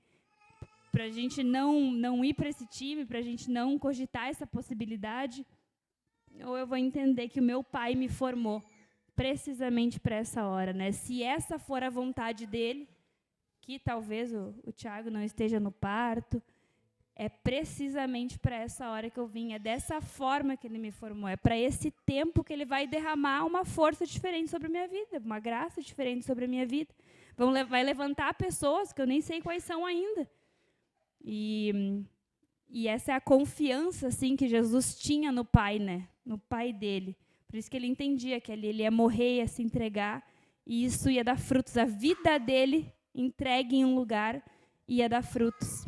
para a gente não ir para esse time, para a gente não cogitar essa possibilidade, ou eu vou entender que o meu pai me formou precisamente para essa hora, né? Se essa for a vontade dele, que talvez o Thiago não esteja no parto, é precisamente para essa hora que eu vim, é dessa forma que ele me formou, é para esse tempo que ele vai derramar uma força diferente sobre a minha vida, uma graça diferente sobre a minha vida. Vai levantar pessoas que eu nem sei quais são ainda. E essa é a confiança assim, que Jesus tinha no Pai, né? No Pai dele. Por isso que ele entendia que ele ia morrer, ia se entregar, e isso ia dar frutos. A vida dele entregue em um lugar ia dar frutos.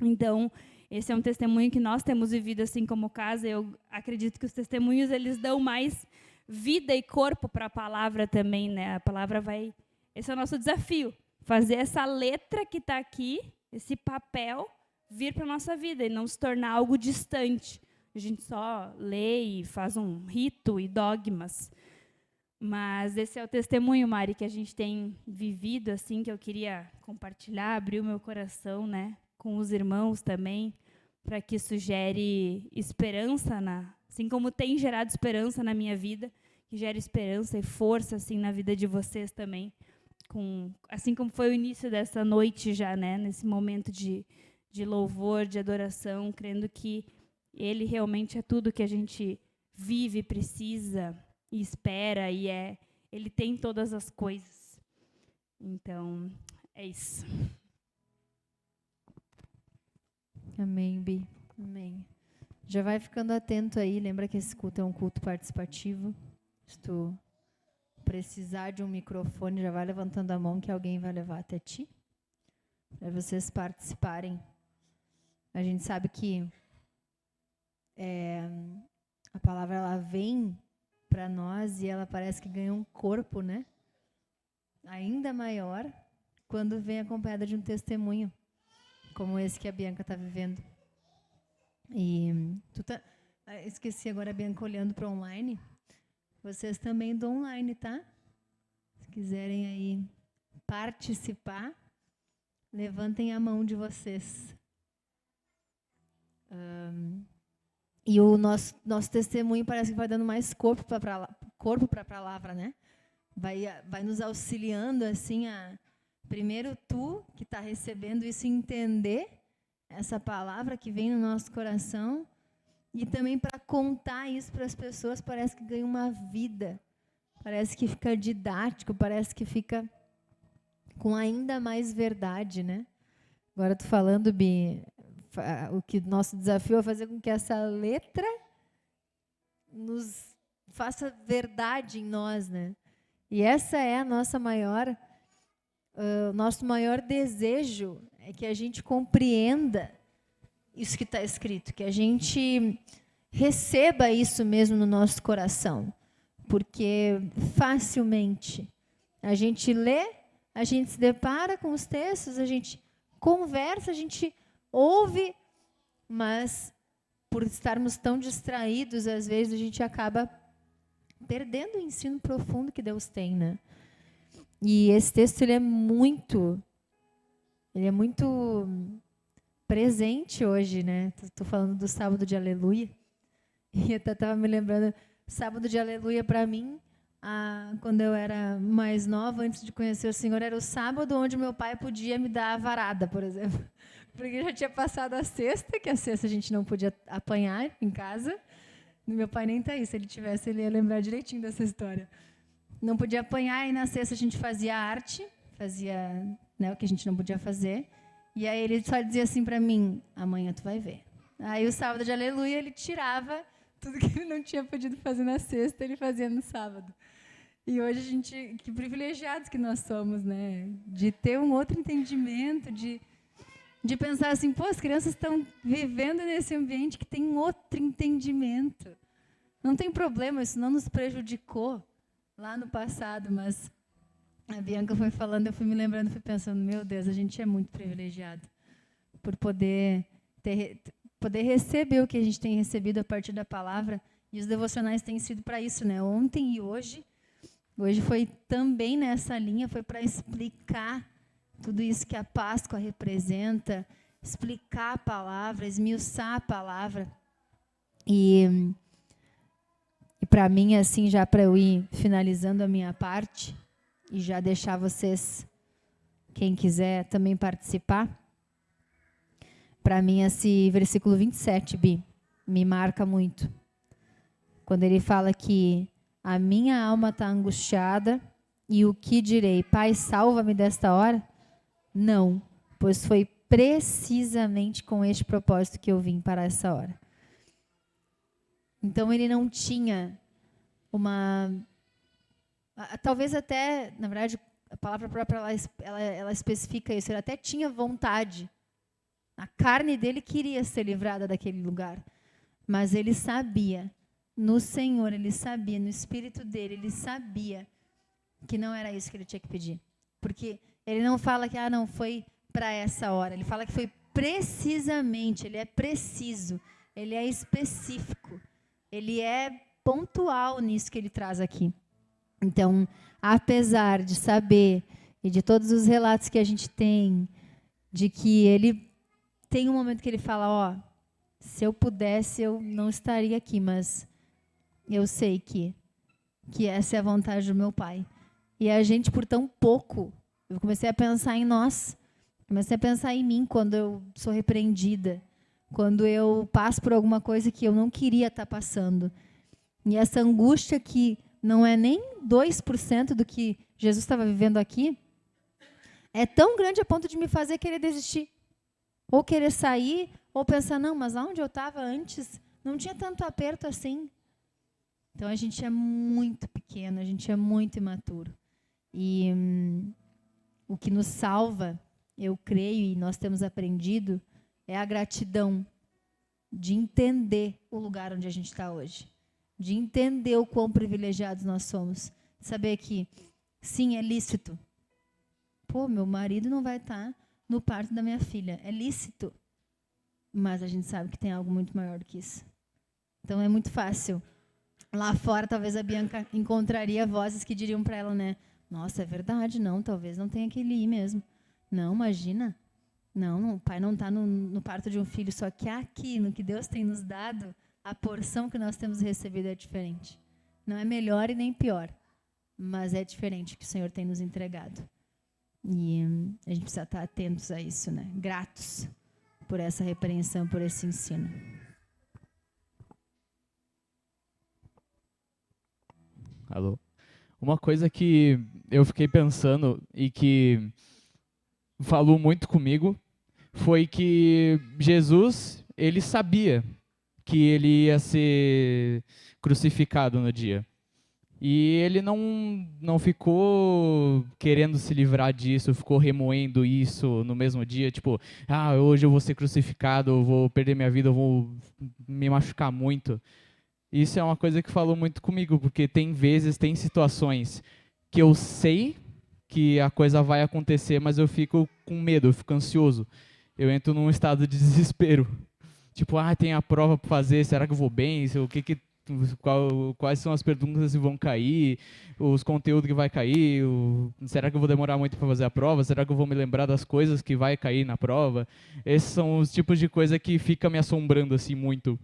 Então, esse é um testemunho que nós temos vivido assim como casa. Eu acredito que os testemunhos eles dão mais vida e corpo para a palavra também, né? A palavra vai... Esse é o nosso desafio, fazer essa letra que está aqui, esse papel, vir para a nossa vida e não se tornar algo distante. A gente só lê e faz um rito e dogmas. Mas esse é o testemunho, Mari, que a gente tem vivido, assim, que eu queria compartilhar, abrir o meu coração, né, com os irmãos também, para que isso gere esperança, assim como tem gerado esperança na minha vida, que gere esperança e força assim, na vida de vocês também. Assim como foi o início dessa noite já, né, nesse momento de louvor, de adoração, crendo que Ele realmente é tudo que a gente vive, precisa e espera, e Ele tem todas as coisas. Então, é isso. Amém, Bi. Amém. Já vai ficando atento aí, lembra que esse culto é um culto participativo. Se tu precisar de um microfone, já vai levantando a mão que alguém vai levar até ti, para vocês participarem. A gente sabe que a palavra ela vem para nós e ela parece que ganha um corpo, né? Ainda maior quando vem acompanhada de um testemunho, como esse que a Bianca está vivendo. E esqueci agora, a Bianca olhando para online. Vocês também do online, tá? Se quiserem aí participar, levantem a mão de vocês. E o nosso testemunho parece que vai dando mais corpo para a palavra, né? Vai nos auxiliando assim primeiro tu que está recebendo isso, entender essa palavra que vem no nosso coração, e também para contar isso para as pessoas, parece que ganha uma vida, parece que fica didático, parece que fica com ainda mais verdade, né? Agora tu falando, Bi, o que nosso desafio é fazer com que essa letra nos faça verdade em nós, né? E essa é a nossa nosso maior desejo, é que a gente compreenda isso que está escrito, que a gente receba isso mesmo no nosso coração, porque facilmente a gente lê, a gente se depara com os textos, a gente conversa, a gente ouve, mas por estarmos tão distraídos, às vezes a gente acaba perdendo o ensino profundo que Deus tem, né? E esse texto ele é muito presente hoje, né? Estou falando do sábado de aleluia. E eu estava me lembrando, sábado de aleluia para mim, quando eu era mais nova, antes de conhecer o Senhor, era o sábado onde meu pai podia me dar a varada, por exemplo. Porque já tinha passado a sexta, que a sexta a gente não podia apanhar em casa. Meu pai nem está aí, se ele tivesse, ele ia lembrar direitinho dessa história. Não podia apanhar, e na sexta a gente fazia arte, o que a gente não podia fazer. E aí ele só dizia assim para mim, amanhã tu vai ver. Aí o sábado de aleluia ele tirava tudo que ele não tinha podido fazer na sexta, ele fazia no sábado. E hoje a gente, que privilegiados que nós somos, né? De ter um outro entendimento, de pensar assim, pô, as crianças estão vivendo nesse ambiente que tem outro entendimento. Não tem problema, isso não nos prejudicou lá no passado, mas a Bianca foi falando, eu fui me lembrando, fui pensando, meu Deus, a gente é muito privilegiado por poder receber o que a gente tem recebido a partir da palavra, e os devocionais têm sido para isso, né? Ontem e hoje foi também nessa linha, foi para explicar tudo isso que a Páscoa representa, explicar a palavra, esmiuçar a palavra. E para mim, assim, já para eu ir finalizando a minha parte, e já deixar vocês, quem quiser também participar, para mim esse versículo 27, Bi, me marca muito. Quando ele fala que a minha alma está angustiada, e o que direi? Pai, salva-me desta hora? Não, pois foi precisamente com este propósito que eu vim para essa hora. Então ele não tinha talvez até, na verdade, a palavra própria ela especifica isso, ele até tinha vontade. A carne dele queria ser livrada daquele lugar, mas ele sabia, no Senhor, ele sabia, no Espírito dele, ele sabia que não era isso que ele tinha que pedir. Porque ele não fala que não foi para essa hora, ele fala que foi precisamente, ele é preciso, ele é específico, ele é pontual nisso que ele traz aqui. Então, apesar de saber, e de todos os relatos que a gente tem, de que ele tem um momento que ele fala, se eu pudesse, eu não estaria aqui, mas eu sei que essa é a vontade do meu Pai. E a gente, por tão pouco, eu comecei a pensar em nós, comecei a pensar em mim quando eu sou repreendida, quando eu passo por alguma coisa que eu não queria estar passando. E essa angústia que não é nem 2% do que Jesus estava vivendo aqui, é tão grande a ponto de me fazer querer desistir. Ou querer sair, ou pensar, não, mas onde eu estava antes, não tinha tanto aperto assim. Então, a gente é muito pequeno, a gente é muito imaturo. E o que nos salva, eu creio, e nós temos aprendido, é a gratidão de entender o lugar onde a gente está hoje. De entender o quão privilegiados nós somos. Saber que, sim, é lícito. Pô, meu marido não vai estar no parto da minha filha. É lícito. mas a gente sabe que tem algo muito maior do que isso. Então é muito fácil. Lá fora, talvez a Bianca encontraria vozes que diriam para ela, né? Nossa, é verdade, não, talvez não tenha que ir mesmo. Não, imagina. Não, o pai não está no parto de um filho, só que aqui, no que Deus tem nos dado, a porção que nós temos recebido é diferente. Não é melhor e nem pior, mas é diferente o que o Senhor tem nos entregado. E a gente precisa estar atentos a isso, né? Gratos por essa repreensão, por esse ensino. Alô? Uma coisa que eu fiquei pensando e que falou muito comigo foi que Jesus, ele sabia que ele ia ser crucificado no dia. E ele não ficou querendo se livrar disso, ficou remoendo isso no mesmo dia, tipo, hoje eu vou ser crucificado, eu vou perder minha vida, eu vou me machucar muito. Isso é uma coisa que falou muito comigo, porque tem situações que eu sei que a coisa vai acontecer, mas eu fico com medo, eu fico ansioso. Eu entro num estado de desespero. Tipo, tem a prova para fazer, será que eu vou bem? Quais são as perguntas que vão cair? Os conteúdos que vai cair? Será que eu vou demorar muito para fazer a prova? Será que eu vou me lembrar das coisas que vai cair na prova? Esses são os tipos de coisa que fica me assombrando assim muito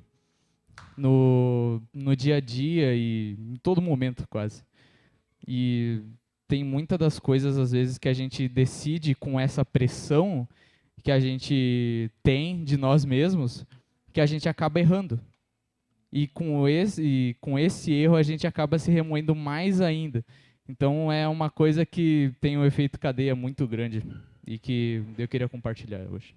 no dia a dia e em todo momento quase. E tem muitas das coisas, às vezes, que a gente decide com essa pressão que a gente tem de nós mesmos, que a gente acaba errando. E com esse erro, a gente acaba se remoendo mais ainda. Então, é uma coisa que tem um efeito cadeia muito grande e que eu queria compartilhar hoje.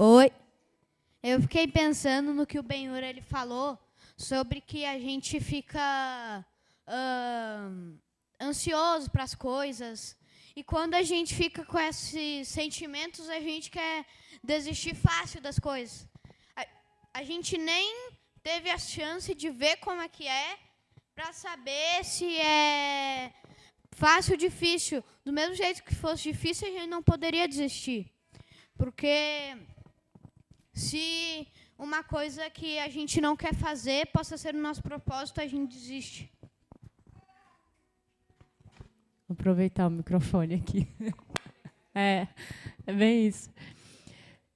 Oi. Eu fiquei pensando no que o Benhur ele falou sobre que a gente fica ansioso para as coisas. E quando a gente fica com esses sentimentos, a gente quer desistir fácil das coisas. A gente nem teve a chance de ver como é que é para saber se é fácil ou difícil. Do mesmo jeito que fosse difícil, a gente não poderia desistir. Porque se uma coisa que a gente não quer fazer possa ser o nosso propósito, a gente desiste. Vou aproveitar o microfone aqui. É bem isso.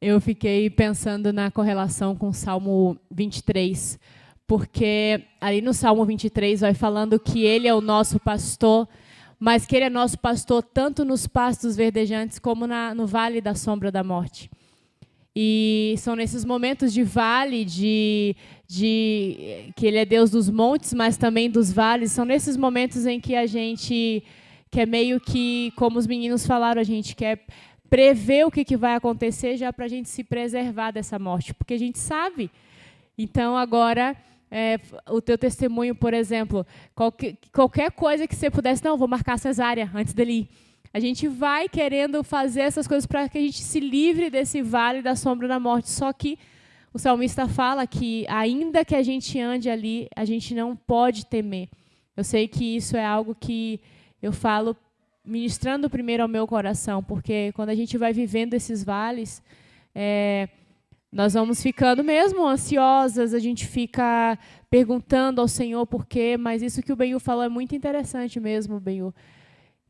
Eu fiquei pensando na correlação com o Salmo 23, porque ali no Salmo 23 vai falando que ele é o nosso pastor, mas que ele é nosso pastor tanto nos pastos verdejantes como no vale da sombra da morte. E são nesses momentos de vale, que ele é Deus dos montes, mas também dos vales, são nesses momentos em que a gente quer meio que, como os meninos falaram, a gente quer prever o que vai acontecer já para a gente se preservar dessa morte, porque a gente sabe. Então, agora, o teu testemunho, por exemplo, qualquer coisa que você pudesse, não, vou marcar a cesárea antes dele ir. A gente vai querendo fazer essas coisas para que a gente se livre desse vale da sombra da morte. Só que o salmista fala que, ainda que a gente ande ali, a gente não pode temer. Eu sei que isso é algo que eu falo ministrando primeiro ao meu coração, porque quando a gente vai vivendo esses vales, nós vamos ficando mesmo ansiosas, a gente fica perguntando ao Senhor por quê, mas isso que o Benhur falou é muito interessante mesmo, Benhur.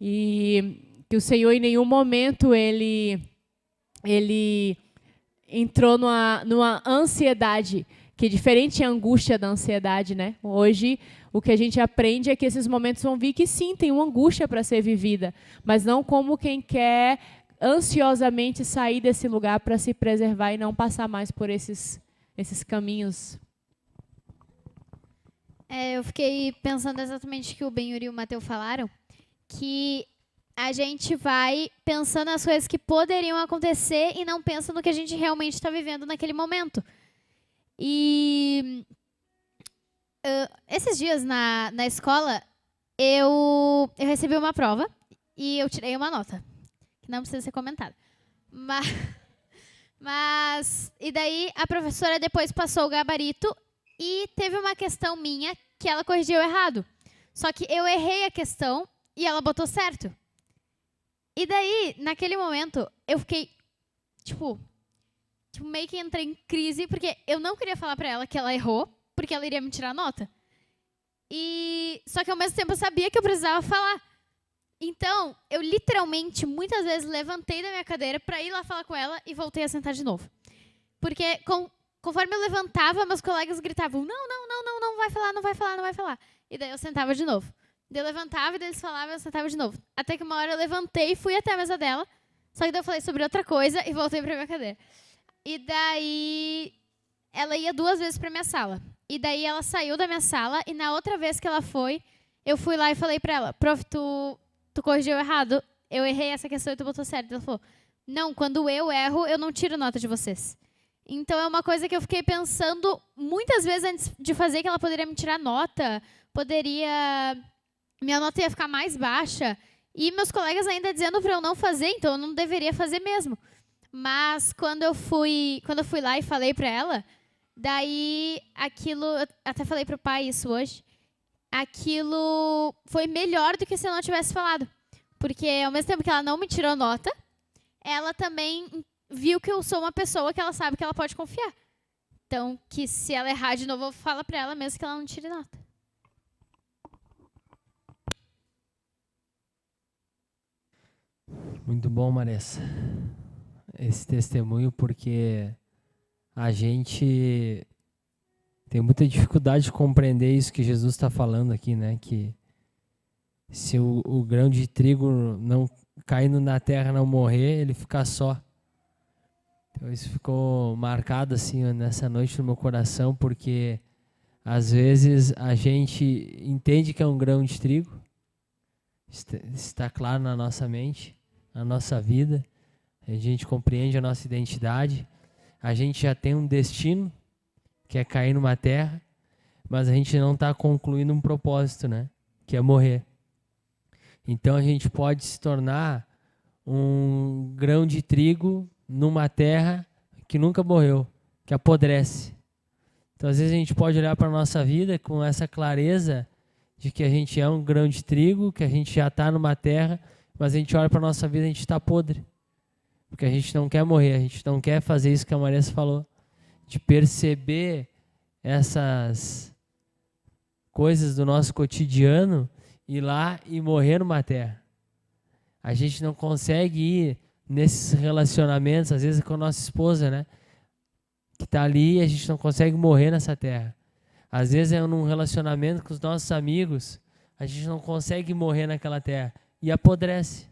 E que o Senhor, em nenhum momento, ele entrou numa ansiedade, que é diferente a angústia da ansiedade, né? Hoje, o que a gente aprende é que esses momentos vão vir que, sim, tem uma angústia para ser vivida, mas não como quem quer ansiosamente sair desse lugar para se preservar e não passar mais por esses caminhos. Eu fiquei pensando exatamente o que o Benhur e o Mateu falaram, que a gente vai pensando nas coisas que poderiam acontecer e não pensa no que a gente realmente está vivendo naquele momento. E esses dias na escola, eu recebi uma prova e eu tirei uma nota, que não precisa ser comentada. E daí a professora depois passou o gabarito e teve uma questão minha que ela corrigiu errado. Só que eu errei a questão e ela botou certo. E daí, naquele momento, eu fiquei, tipo, meio que entrei em crise, porque eu não queria falar pra ela que ela errou, porque ela iria me tirar nota. Só que ao mesmo tempo eu sabia que eu precisava falar. Então, eu literalmente, muitas vezes, levantei da minha cadeira pra ir lá falar com ela e voltei a sentar de novo. Porque conforme eu levantava, meus colegas gritavam, não vai falar, não vai falar, não vai falar. E daí eu sentava de novo. Daí eu levantava e daí eles falavam e eu sentava de novo. Até que uma hora eu levantei e fui até a mesa dela, só que daí eu falei sobre outra coisa e voltei pra minha cadeira. E daí ela ia 2 vezes pra minha sala. E daí ela saiu da minha sala e na outra vez que ela foi, eu fui lá e falei pra ela, prof, tu corrigiu errado, eu errei essa questão e tu botou certo. Ela falou, não, quando eu erro, eu não tiro nota de vocês. Então é uma coisa que eu fiquei pensando muitas vezes antes de fazer, que ela poderia me tirar nota, minha nota ia ficar mais baixa, e meus colegas ainda dizendo pra eu não fazer, então eu não deveria fazer mesmo. Mas quando eu fui lá e falei pra ela, daí aquilo, eu até falei pro pai isso hoje, aquilo foi melhor do que se eu não tivesse falado. Porque ao mesmo tempo que ela não me tirou nota, ela também viu que eu sou uma pessoa que ela sabe que ela pode confiar. Então, que se ela errar de novo, eu falo pra ela mesmo que ela não tire nota. Muito bom, Maressa, esse testemunho, porque a gente tem muita dificuldade de compreender isso que Jesus está falando aqui, né? Que se o grão de trigo não caindo na terra não morrer, ele fica só. Então isso ficou marcado assim nessa noite no meu coração, porque às vezes a gente entende que é um grão de trigo, está claro na nossa mente, na nossa vida, a gente compreende a nossa identidade, a gente já tem um destino, que é cair numa terra, mas a gente não está concluindo um propósito, né? Que é morrer. Então a gente pode se tornar um grão de trigo numa terra que nunca morreu, que apodrece. Então às vezes a gente pode olhar para a nossa vida com essa clareza de que a gente é um grão de trigo, que a gente já está numa terra, mas a gente olha para a nossa vida e a gente está podre. Porque a gente não quer morrer, a gente não quer fazer isso que a Maressa falou, de perceber essas coisas do nosso cotidiano, ir lá e morrer numa terra. A gente não consegue ir nesses relacionamentos, às vezes com a nossa esposa, né? Que está ali e a gente não consegue morrer nessa terra. Às vezes é num relacionamento com os nossos amigos, a gente não consegue morrer naquela terra e apodrece.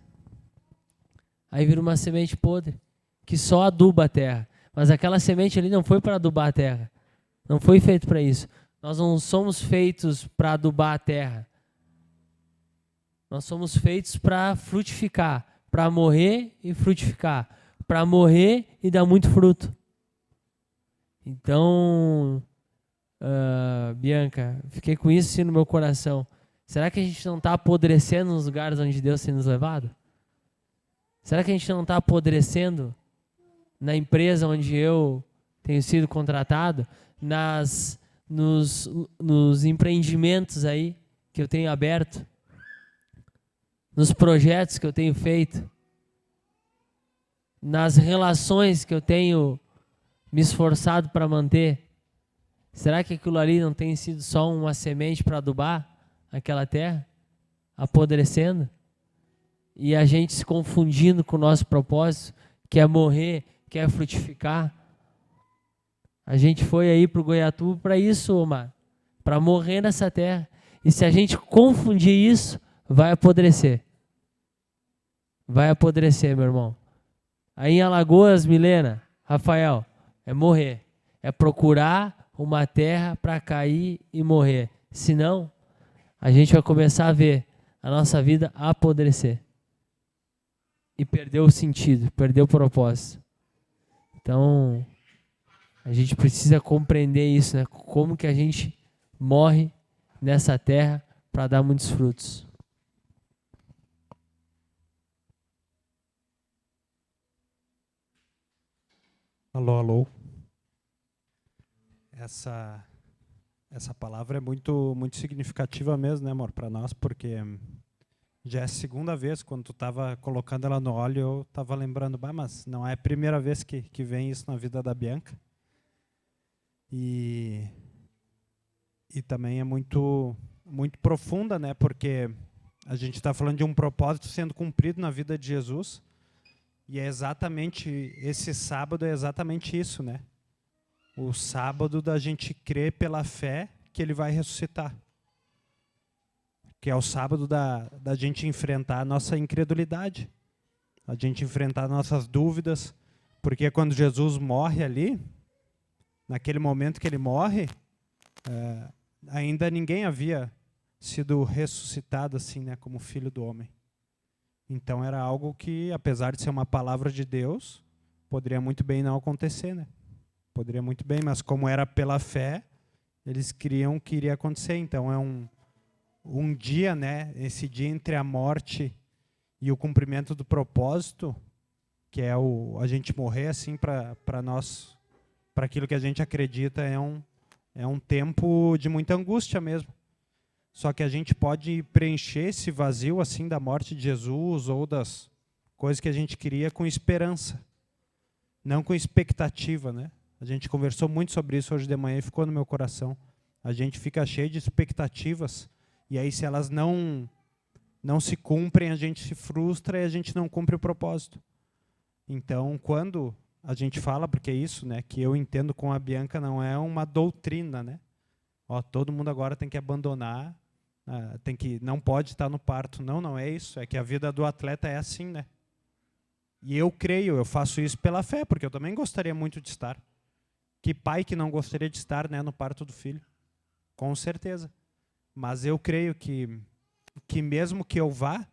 Aí vira uma semente podre, que só aduba a terra. Mas aquela semente ali não foi para adubar a terra. Não foi feito para isso. Nós não somos feitos para adubar a terra. Nós somos feitos para frutificar, para morrer e frutificar, para morrer e dar muito fruto. Então, Bianca, fiquei com isso assim no meu coração. Será que a gente não está apodrecendo nos lugares onde Deus tem nos levado? Será que a gente não está apodrecendo na empresa onde eu tenho sido contratado? Nos empreendimentos aí que eu tenho aberto? Nos projetos que eu tenho feito? Nas relações que eu tenho me esforçado para manter? Será que aquilo ali não tem sido só uma semente para adubar aquela terra? Apodrecendo? E a gente se confundindo com o nosso propósito, que é morrer, que é frutificar. A gente foi aí para o Goiatuba para isso, Omar, para morrer nessa terra. E se a gente confundir isso, vai apodrecer. Vai apodrecer, meu irmão. Aí em Alagoas, Milena, Rafael, é morrer. É procurar uma terra para cair e morrer. Senão, a gente vai começar a ver a nossa vida apodrecer. E perder o sentido, perder o propósito. Então, a gente precisa compreender isso, né? Como que a gente morre nessa terra para dar muitos frutos. Alô, alô. Essa palavra é muito significativa mesmo, né, amor, para nós, porque já é a segunda vez, quando tu estava colocando ela no óleo, eu estava lembrando, mas não é a primeira vez que vem isso na vida da Bianca. E também é muito profunda, né, porque a gente está falando de um propósito sendo cumprido na vida de Jesus, e é exatamente, esse sábado é exatamente isso, né? O sábado da gente crer pela fé que ele vai ressuscitar. Que é o sábado da gente enfrentar a nossa incredulidade, a gente enfrentar nossas dúvidas, porque quando Jesus morre ali, naquele momento que ele morre, ainda ninguém havia sido ressuscitado assim, né, como filho do homem. Então era algo que, apesar de ser uma palavra de Deus, poderia muito bem não acontecer, né? Poderia muito bem, mas como era pela fé, eles criam que iria acontecer. Então é um dia, né? Esse dia entre a morte e o cumprimento do propósito, que é a gente morrer assim para nós, para aquilo que a gente acredita, é um tempo de muita angústia mesmo. Só que a gente pode preencher esse vazio assim da morte de Jesus ou das coisas que a gente queria com esperança, não com expectativa, né? A gente conversou muito sobre isso hoje de manhã e ficou no meu coração. A gente fica cheio de expectativas e aí se elas não se cumprem, a gente se frustra e a gente não cumpre o propósito. Então, quando a gente fala, porque é isso, né, que eu entendo com a Bianca, não é uma doutrina, né? Ó, todo mundo agora tem que abandonar, não pode estar no parto. Não é isso. É que a vida do atleta é assim, né? E eu creio, eu faço isso pela fé, porque eu também gostaria muito de estar. Que pai que não gostaria de estar, né, no parto do filho? Com certeza. Mas eu creio que mesmo que eu vá,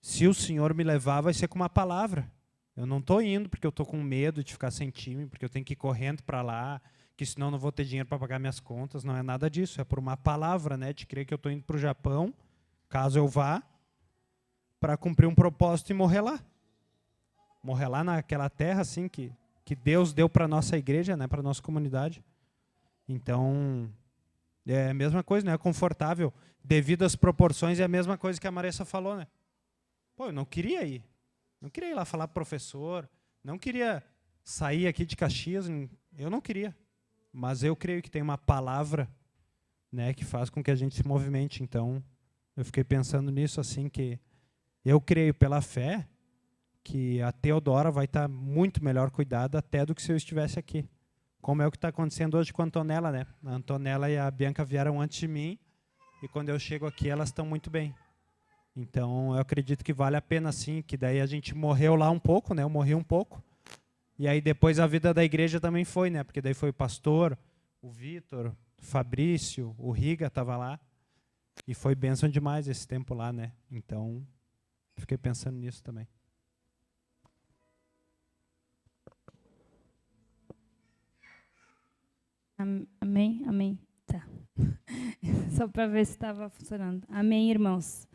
se o Senhor me levar, vai ser com uma palavra. Eu não estou indo porque eu estou com medo de ficar sem time, porque eu tenho que ir correndo para lá, que senão não vou ter dinheiro para pagar minhas contas. Não é nada disso. É por uma palavra, né, de crer que eu estou indo para o Japão, caso eu vá, para cumprir um propósito e morrer lá. Morrer lá naquela terra assim que Deus deu para a nossa igreja, né, para a nossa comunidade. Então, é a mesma coisa, né? É confortável. Devido às proporções, é a mesma coisa que a Marissa falou, né? Pô, eu não queria ir. Não queria ir lá falar pro professor. Não queria sair aqui de Caxias. Eu não queria. Mas eu creio que tem uma palavra, né, que faz com que a gente se movimente. Então, eu fiquei pensando nisso, assim, que eu creio pela fé que a Teodora vai estar muito melhor cuidada até do que se eu estivesse aqui. Como é o que está acontecendo hoje com a Antonella, né? A Antonella e a Bianca vieram antes de mim e quando eu chego aqui elas estão muito bem. Então eu acredito que vale a pena sim, que daí a gente morreu lá um pouco, né? Eu morri um pouco. E aí depois a vida da igreja também foi, né? Porque daí foi o pastor, o Vitor, o Fabrício, o Riga estava lá. E foi bênção demais esse tempo lá, né? Então fiquei pensando nisso também. Amém? Amém. Tá. Só para ver se estava funcionando. Amém, irmãos.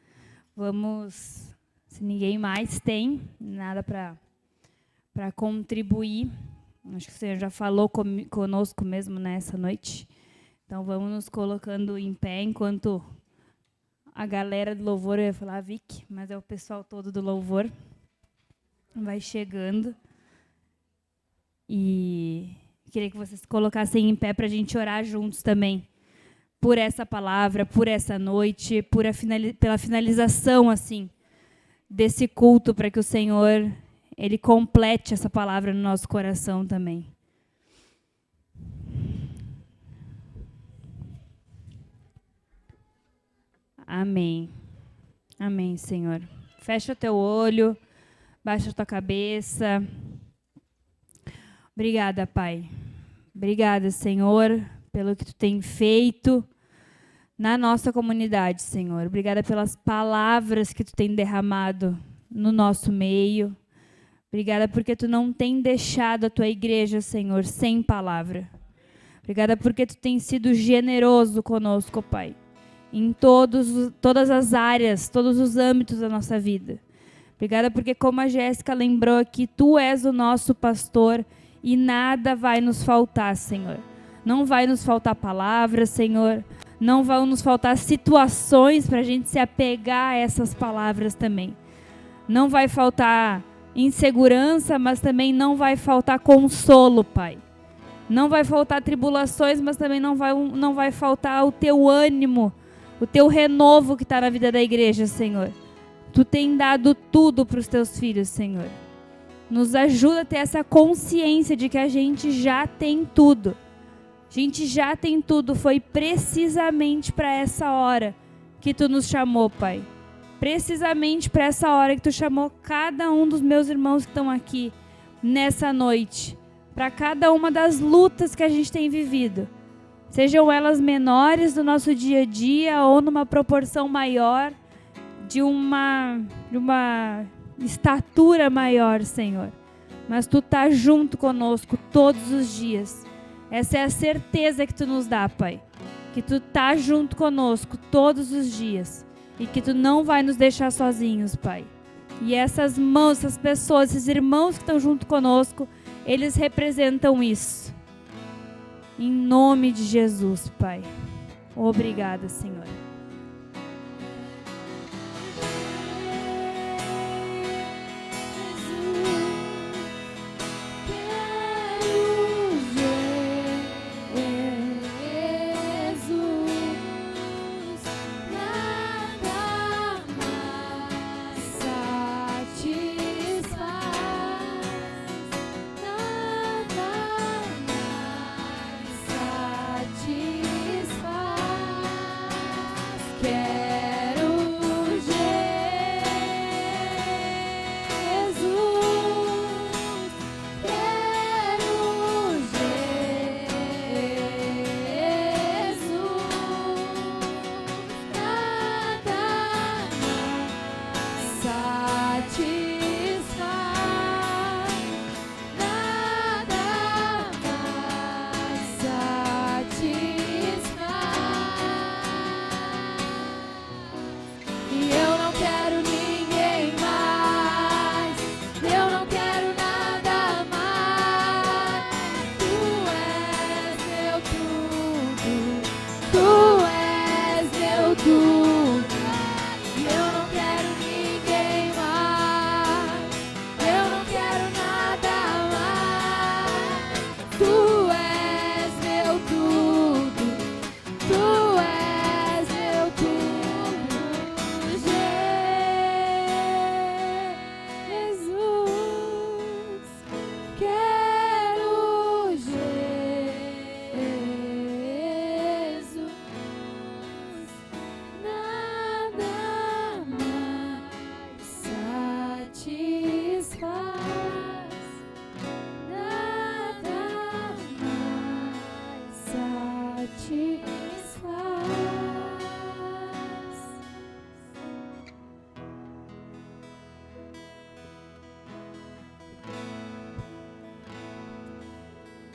Vamos, se ninguém mais tem nada para contribuir, acho que o Senhor já falou conosco mesmo nessa noite. Então vamos nos colocando em pé enquanto a galera do louvor, eu ia falar a Vicky, mas é o pessoal todo do louvor, vai chegando. E queria que vocês se colocassem em pé para a gente orar juntos também. Por essa palavra, por essa noite, pela finalização assim desse culto, para que o Senhor ele complete essa palavra no nosso coração também. Amém. Amém, Senhor. Fecha o teu olho, baixa a tua cabeça. Obrigada, Pai. Obrigada, Senhor, pelo que tu tem feito na nossa comunidade, Senhor. Obrigada pelas palavras que tu tem derramado no nosso meio. Obrigada porque tu não tem deixado a tua igreja, Senhor, sem palavra. Obrigada porque tu tem sido generoso conosco, Pai, em todas as áreas, todos os âmbitos da nossa vida. Obrigada porque, como a Jéssica lembrou aqui, tu és o nosso pastor e nada vai nos faltar, Senhor. Não vai nos faltar palavras, Senhor. Não vão nos faltar situações para a gente se apegar a essas palavras também. Não vai faltar insegurança, mas também não vai faltar consolo, Pai. Não vai faltar tribulações, mas também não vai faltar o teu ânimo, o teu renovo que está na vida da igreja, Senhor. Tu tem dado tudo para os teus filhos, Senhor. Nos ajuda a ter essa consciência de que a gente já tem tudo. A gente já tem tudo. Foi precisamente para essa hora que tu nos chamou, Pai. Precisamente para essa hora que tu chamou cada um dos meus irmãos que estão aqui nessa noite. Para cada uma das lutas que a gente tem vivido. Sejam elas menores do nosso dia a dia ou numa proporção maior, de uma estatura maior, Senhor. Mas tu tá junto conosco todos os dias. Essa é a certeza que tu nos dá, Pai. Que tu tá junto conosco todos os dias. E que tu não vai nos deixar sozinhos, Pai. E essas mãos, essas pessoas, esses irmãos que estão junto conosco, eles representam isso. Em nome de Jesus, Pai. Obrigada, Senhor.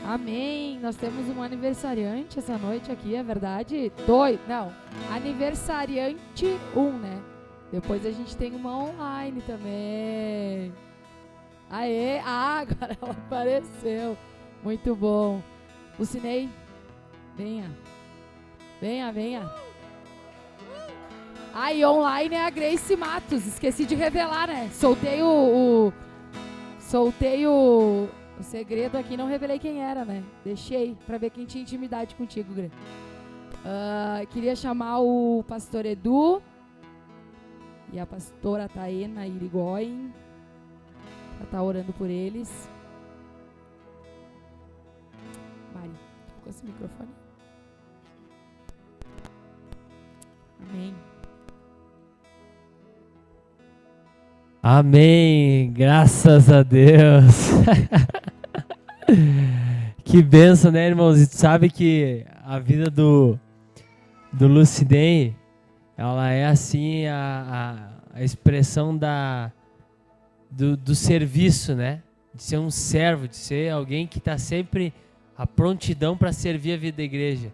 Amém. Nós temos um aniversariante essa noite aqui, é verdade? Aniversariante 1, né? Depois a gente tem uma online também. Aê! Agora ela apareceu. Muito bom. Lucinei, venha. Venha. E online é a Grace Matos. Esqueci de revelar, né? Soltei o segredo aqui, não revelei quem era, né? Deixei pra ver quem tinha intimidade contigo, Grê. Queria chamar o pastor Edu e a pastora Taena Irigoyen pra estar orando por eles. Mari, tô com esse microfone. Amém. Amém, graças a Deus. Que bênção, né, irmãos? E tu sabe que a vida do Lucidei, ela é assim a expressão do serviço, né? De ser um servo, de ser alguém que está sempre à prontidão para servir a vida da igreja.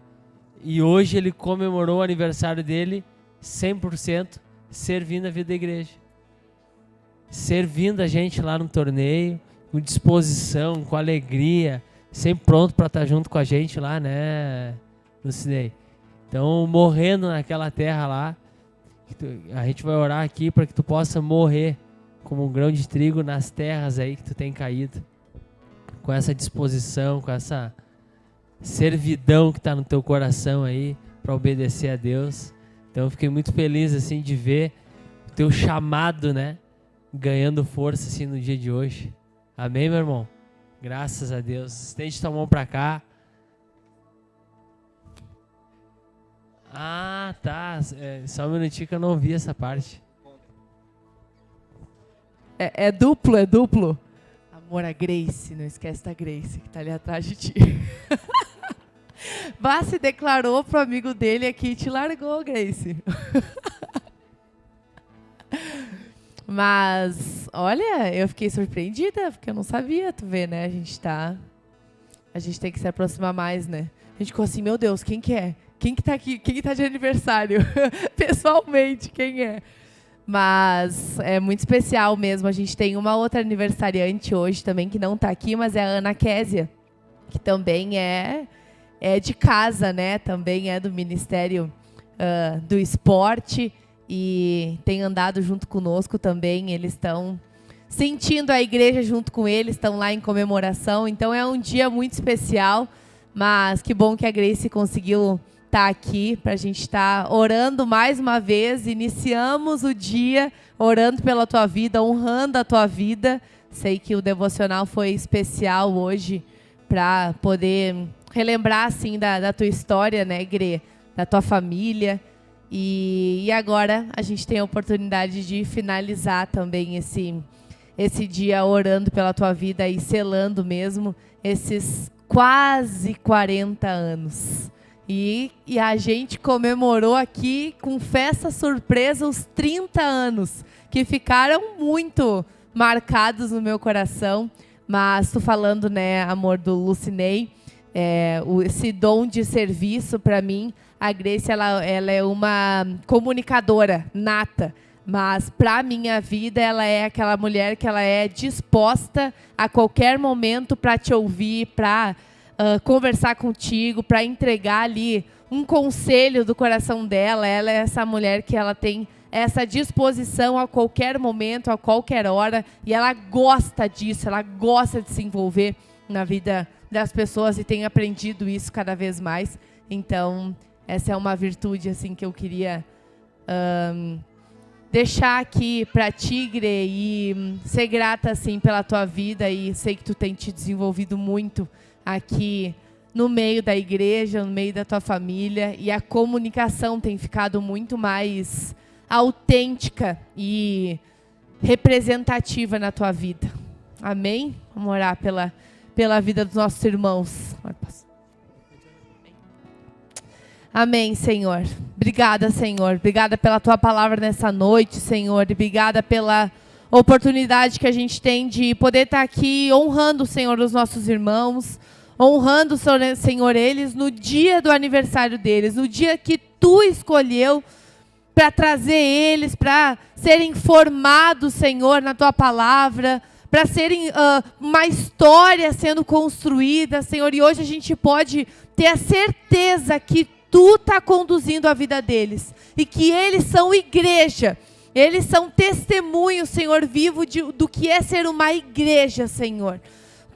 E hoje ele comemorou o aniversário dele 100% servindo a vida da igreja. Servindo a gente lá no torneio, com disposição, com alegria, sempre pronto para estar junto com a gente lá, né, Lucinei? Então, morrendo naquela terra lá, a gente vai orar aqui para que tu possa morrer como um grão de trigo nas terras aí que tu tem caído, com essa disposição, com essa servidão que está no teu coração aí para obedecer a Deus. Então eu fiquei muito feliz assim de ver o teu chamado, né, ganhando força assim no dia de hoje. Amém, meu irmão? Graças a Deus. Estende tua mão para cá. Ah, tá. Só um minutinho que eu não vi essa parte. É duplo, é duplo. Amor a Grace, não esquece da Grace, que tá ali atrás de ti. Vá se declarou pro amigo dele aqui e te largou, Grace. Mas, olha, eu fiquei surpreendida, porque eu não sabia, tu vê, né? A gente tem que se aproximar mais, né? A gente ficou assim, meu Deus, quem que é? Quem que tá aqui? Quem que tá de aniversário? Pessoalmente, quem é? Mas é muito especial mesmo. A gente tem uma outra aniversariante hoje também, que não tá aqui, mas é a Ana Késia, que também é de casa, né? Também é do Ministério do Esporte e tem andado junto conosco também. Eles estão sentindo a igreja junto com eles, estão lá em comemoração. Então é um dia muito especial, mas que bom que a Grace conseguiu estar aqui para a gente estar orando mais uma vez. Iniciamos o dia orando pela tua vida, honrando a tua vida. Sei que o devocional foi especial hoje para poder relembrar assim da tua história, né, Gre, da tua família. E agora a gente tem a oportunidade de finalizar também esse dia orando pela tua vida e selando mesmo esses quase 40 anos. E a gente comemorou aqui com festa surpresa os 30 anos, que ficaram muito marcados no meu coração. Mas tu falando, né, amor, do Lucinei, esse dom de serviço para mim, a Grace ela é uma comunicadora nata, mas para minha vida ela é aquela mulher que ela é disposta a qualquer momento para te ouvir, para conversar contigo, para entregar ali um conselho do coração dela. Ela é essa mulher que ela tem essa disposição a qualquer momento, a qualquer hora, e ela gosta disso, ela gosta de se envolver na vida das pessoas e tem aprendido isso cada vez mais. Então, essa é uma virtude assim que eu queria deixar aqui para ti, Gre, e ser grata assim pela tua vida, e sei que tu tem te desenvolvido muito aqui no meio da igreja, no meio da tua família, e a comunicação tem ficado muito mais autêntica e representativa na tua vida. Amém? Vamos orar pela vida dos nossos irmãos. Amém, Senhor. Obrigada, Senhor. Obrigada pela tua palavra nessa noite, Senhor. E obrigada pela oportunidade que a gente tem de poder estar aqui honrando, Senhor, os nossos irmãos, honrando, Senhor, eles no dia do aniversário deles, no dia que tu escolheu para trazer eles, para serem formados, Senhor, na tua palavra, para serem uma história sendo construída, Senhor. E hoje a gente pode ter a certeza que tu está conduzindo a vida deles e que eles são igreja. Eles são testemunho, Senhor, vivo do que é ser uma igreja, Senhor.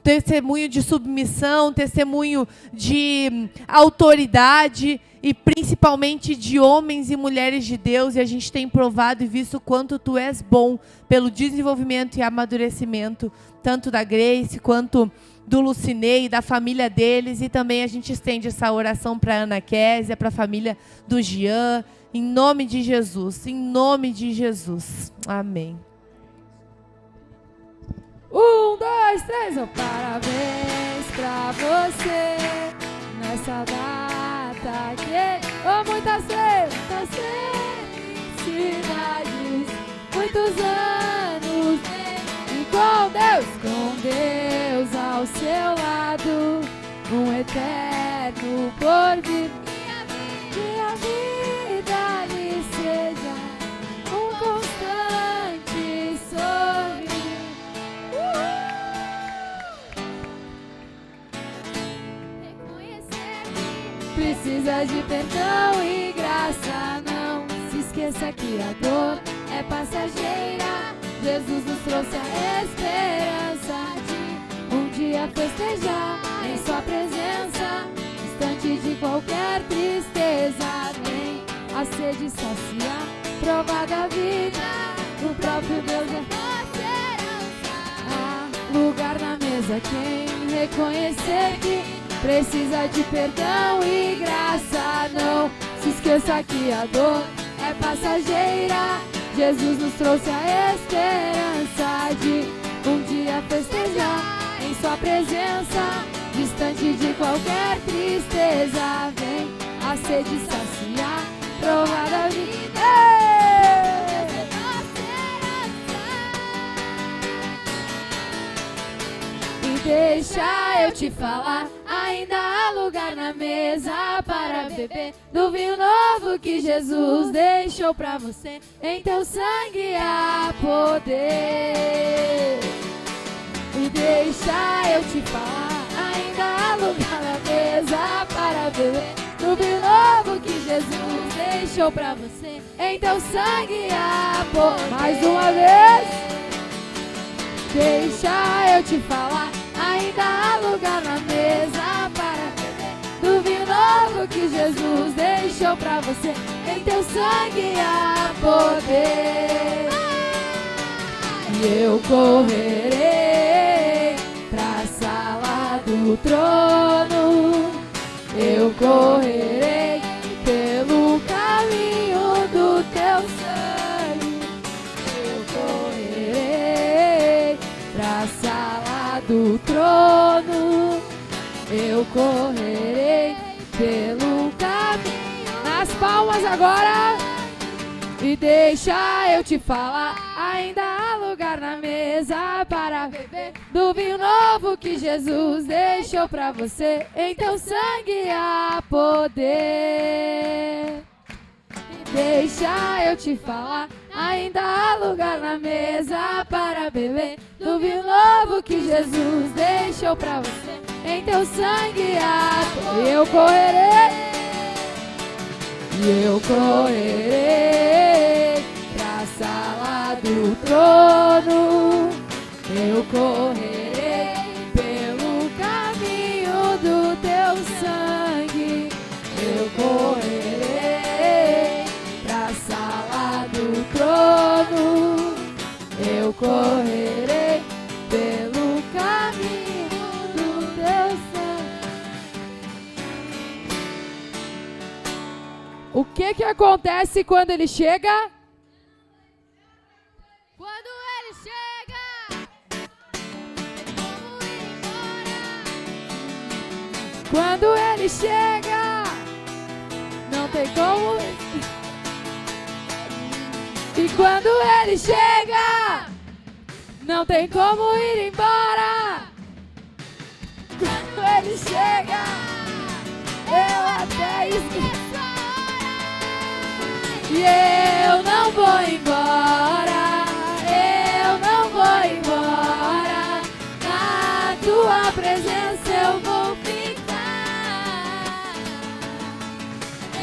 Testemunho de submissão, testemunho de autoridade e principalmente de homens e mulheres de Deus. E a gente tem provado e visto quanto tu és bom pelo desenvolvimento e amadurecimento, tanto da Grace quanto do Lucinei, da família deles. E também a gente estende essa oração para a Ana Késia, para a família do Jean, em nome de Jesus, em nome de Jesus. Amém. 1, 2, 3, parabéns pra você nessa data que muitas felicidades, muitos anos e com Deus ao seu lado, um eterno porvir. Que a vida lhe seja um constante sorrir. precisa de perdão e graça. Não se esqueça que a dor é passageira. Jesus nos trouxe a esperança de um dia festejar em sua presença, distante de qualquer tristeza. Vem a sede saciar, provar da vida, o próprio Deus é nossa herança. Há lugar na mesa quem reconhecer que precisa de perdão e graça. Não se esqueça que a dor é passageira. Jesus nos trouxe a esperança de um dia festejar em sua presença, distante de qualquer tristeza. Vem a sede saciar, provar da vida. E deixa eu te falar, ainda há lugar na mesa para beber do vinho novo que Jesus deixou pra você. Em teu sangue há poder. E deixa eu te falar, ainda há lugar na mesa para beber do vinho novo que Jesus deixou pra você. Em teu sangue há poder. Mais uma vez. Deixa eu te falar, ainda há lugar na mesa para beber do vinho novo que Jesus deixou pra você. Em teu sangue há poder. E eu correrei pra sala do trono. Eu correrei pelo caminho do teu sangue. Eu correrei pra sala do trono. Eu correrei pelo caminho. Nas palmas agora. E deixa eu te falar, ainda há lugar na mesa para beber do vinho novo que Jesus deixou pra você. Em teu sangue há poder. E deixa eu te falar, ainda há lugar na mesa para beber do vinho novo que Jesus deixou pra você. Em teu sangue há poder. Eu correrei. E eu correrei pra sala do trono. Eu correrei pelo caminho do teu sangue. Eu correrei pra sala do trono. Eu correrei pelo caminho do teu sangue. O que acontece quando ele chega? Quando ele chega, vamos ir embora. Quando ele chega, não tem como. E quando ele chega, não tem como ir embora. Quando ele chega, eu até esqueço. E eu não vou embora, eu não vou embora. Na tua presença eu vou ficar.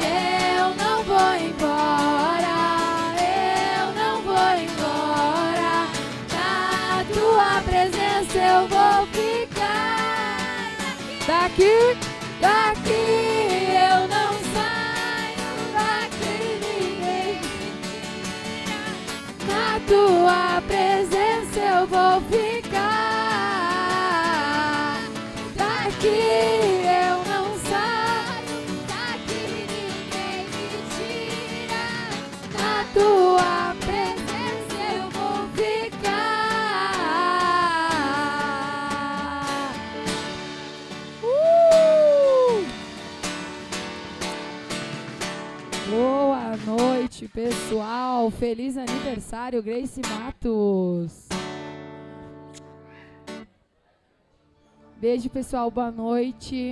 Eu não vou embora, eu não vou embora. Na tua presença eu vou ficar. Daqui eu não saio, daqui ninguém me tira. Na tua presença eu vou ficar. Daqui eu não saio, daqui ninguém me tira. Na tua presença eu vou ficar. Boa noite, pessoal. Feliz aniversário, Grace Matos. Beijo, pessoal. Boa noite.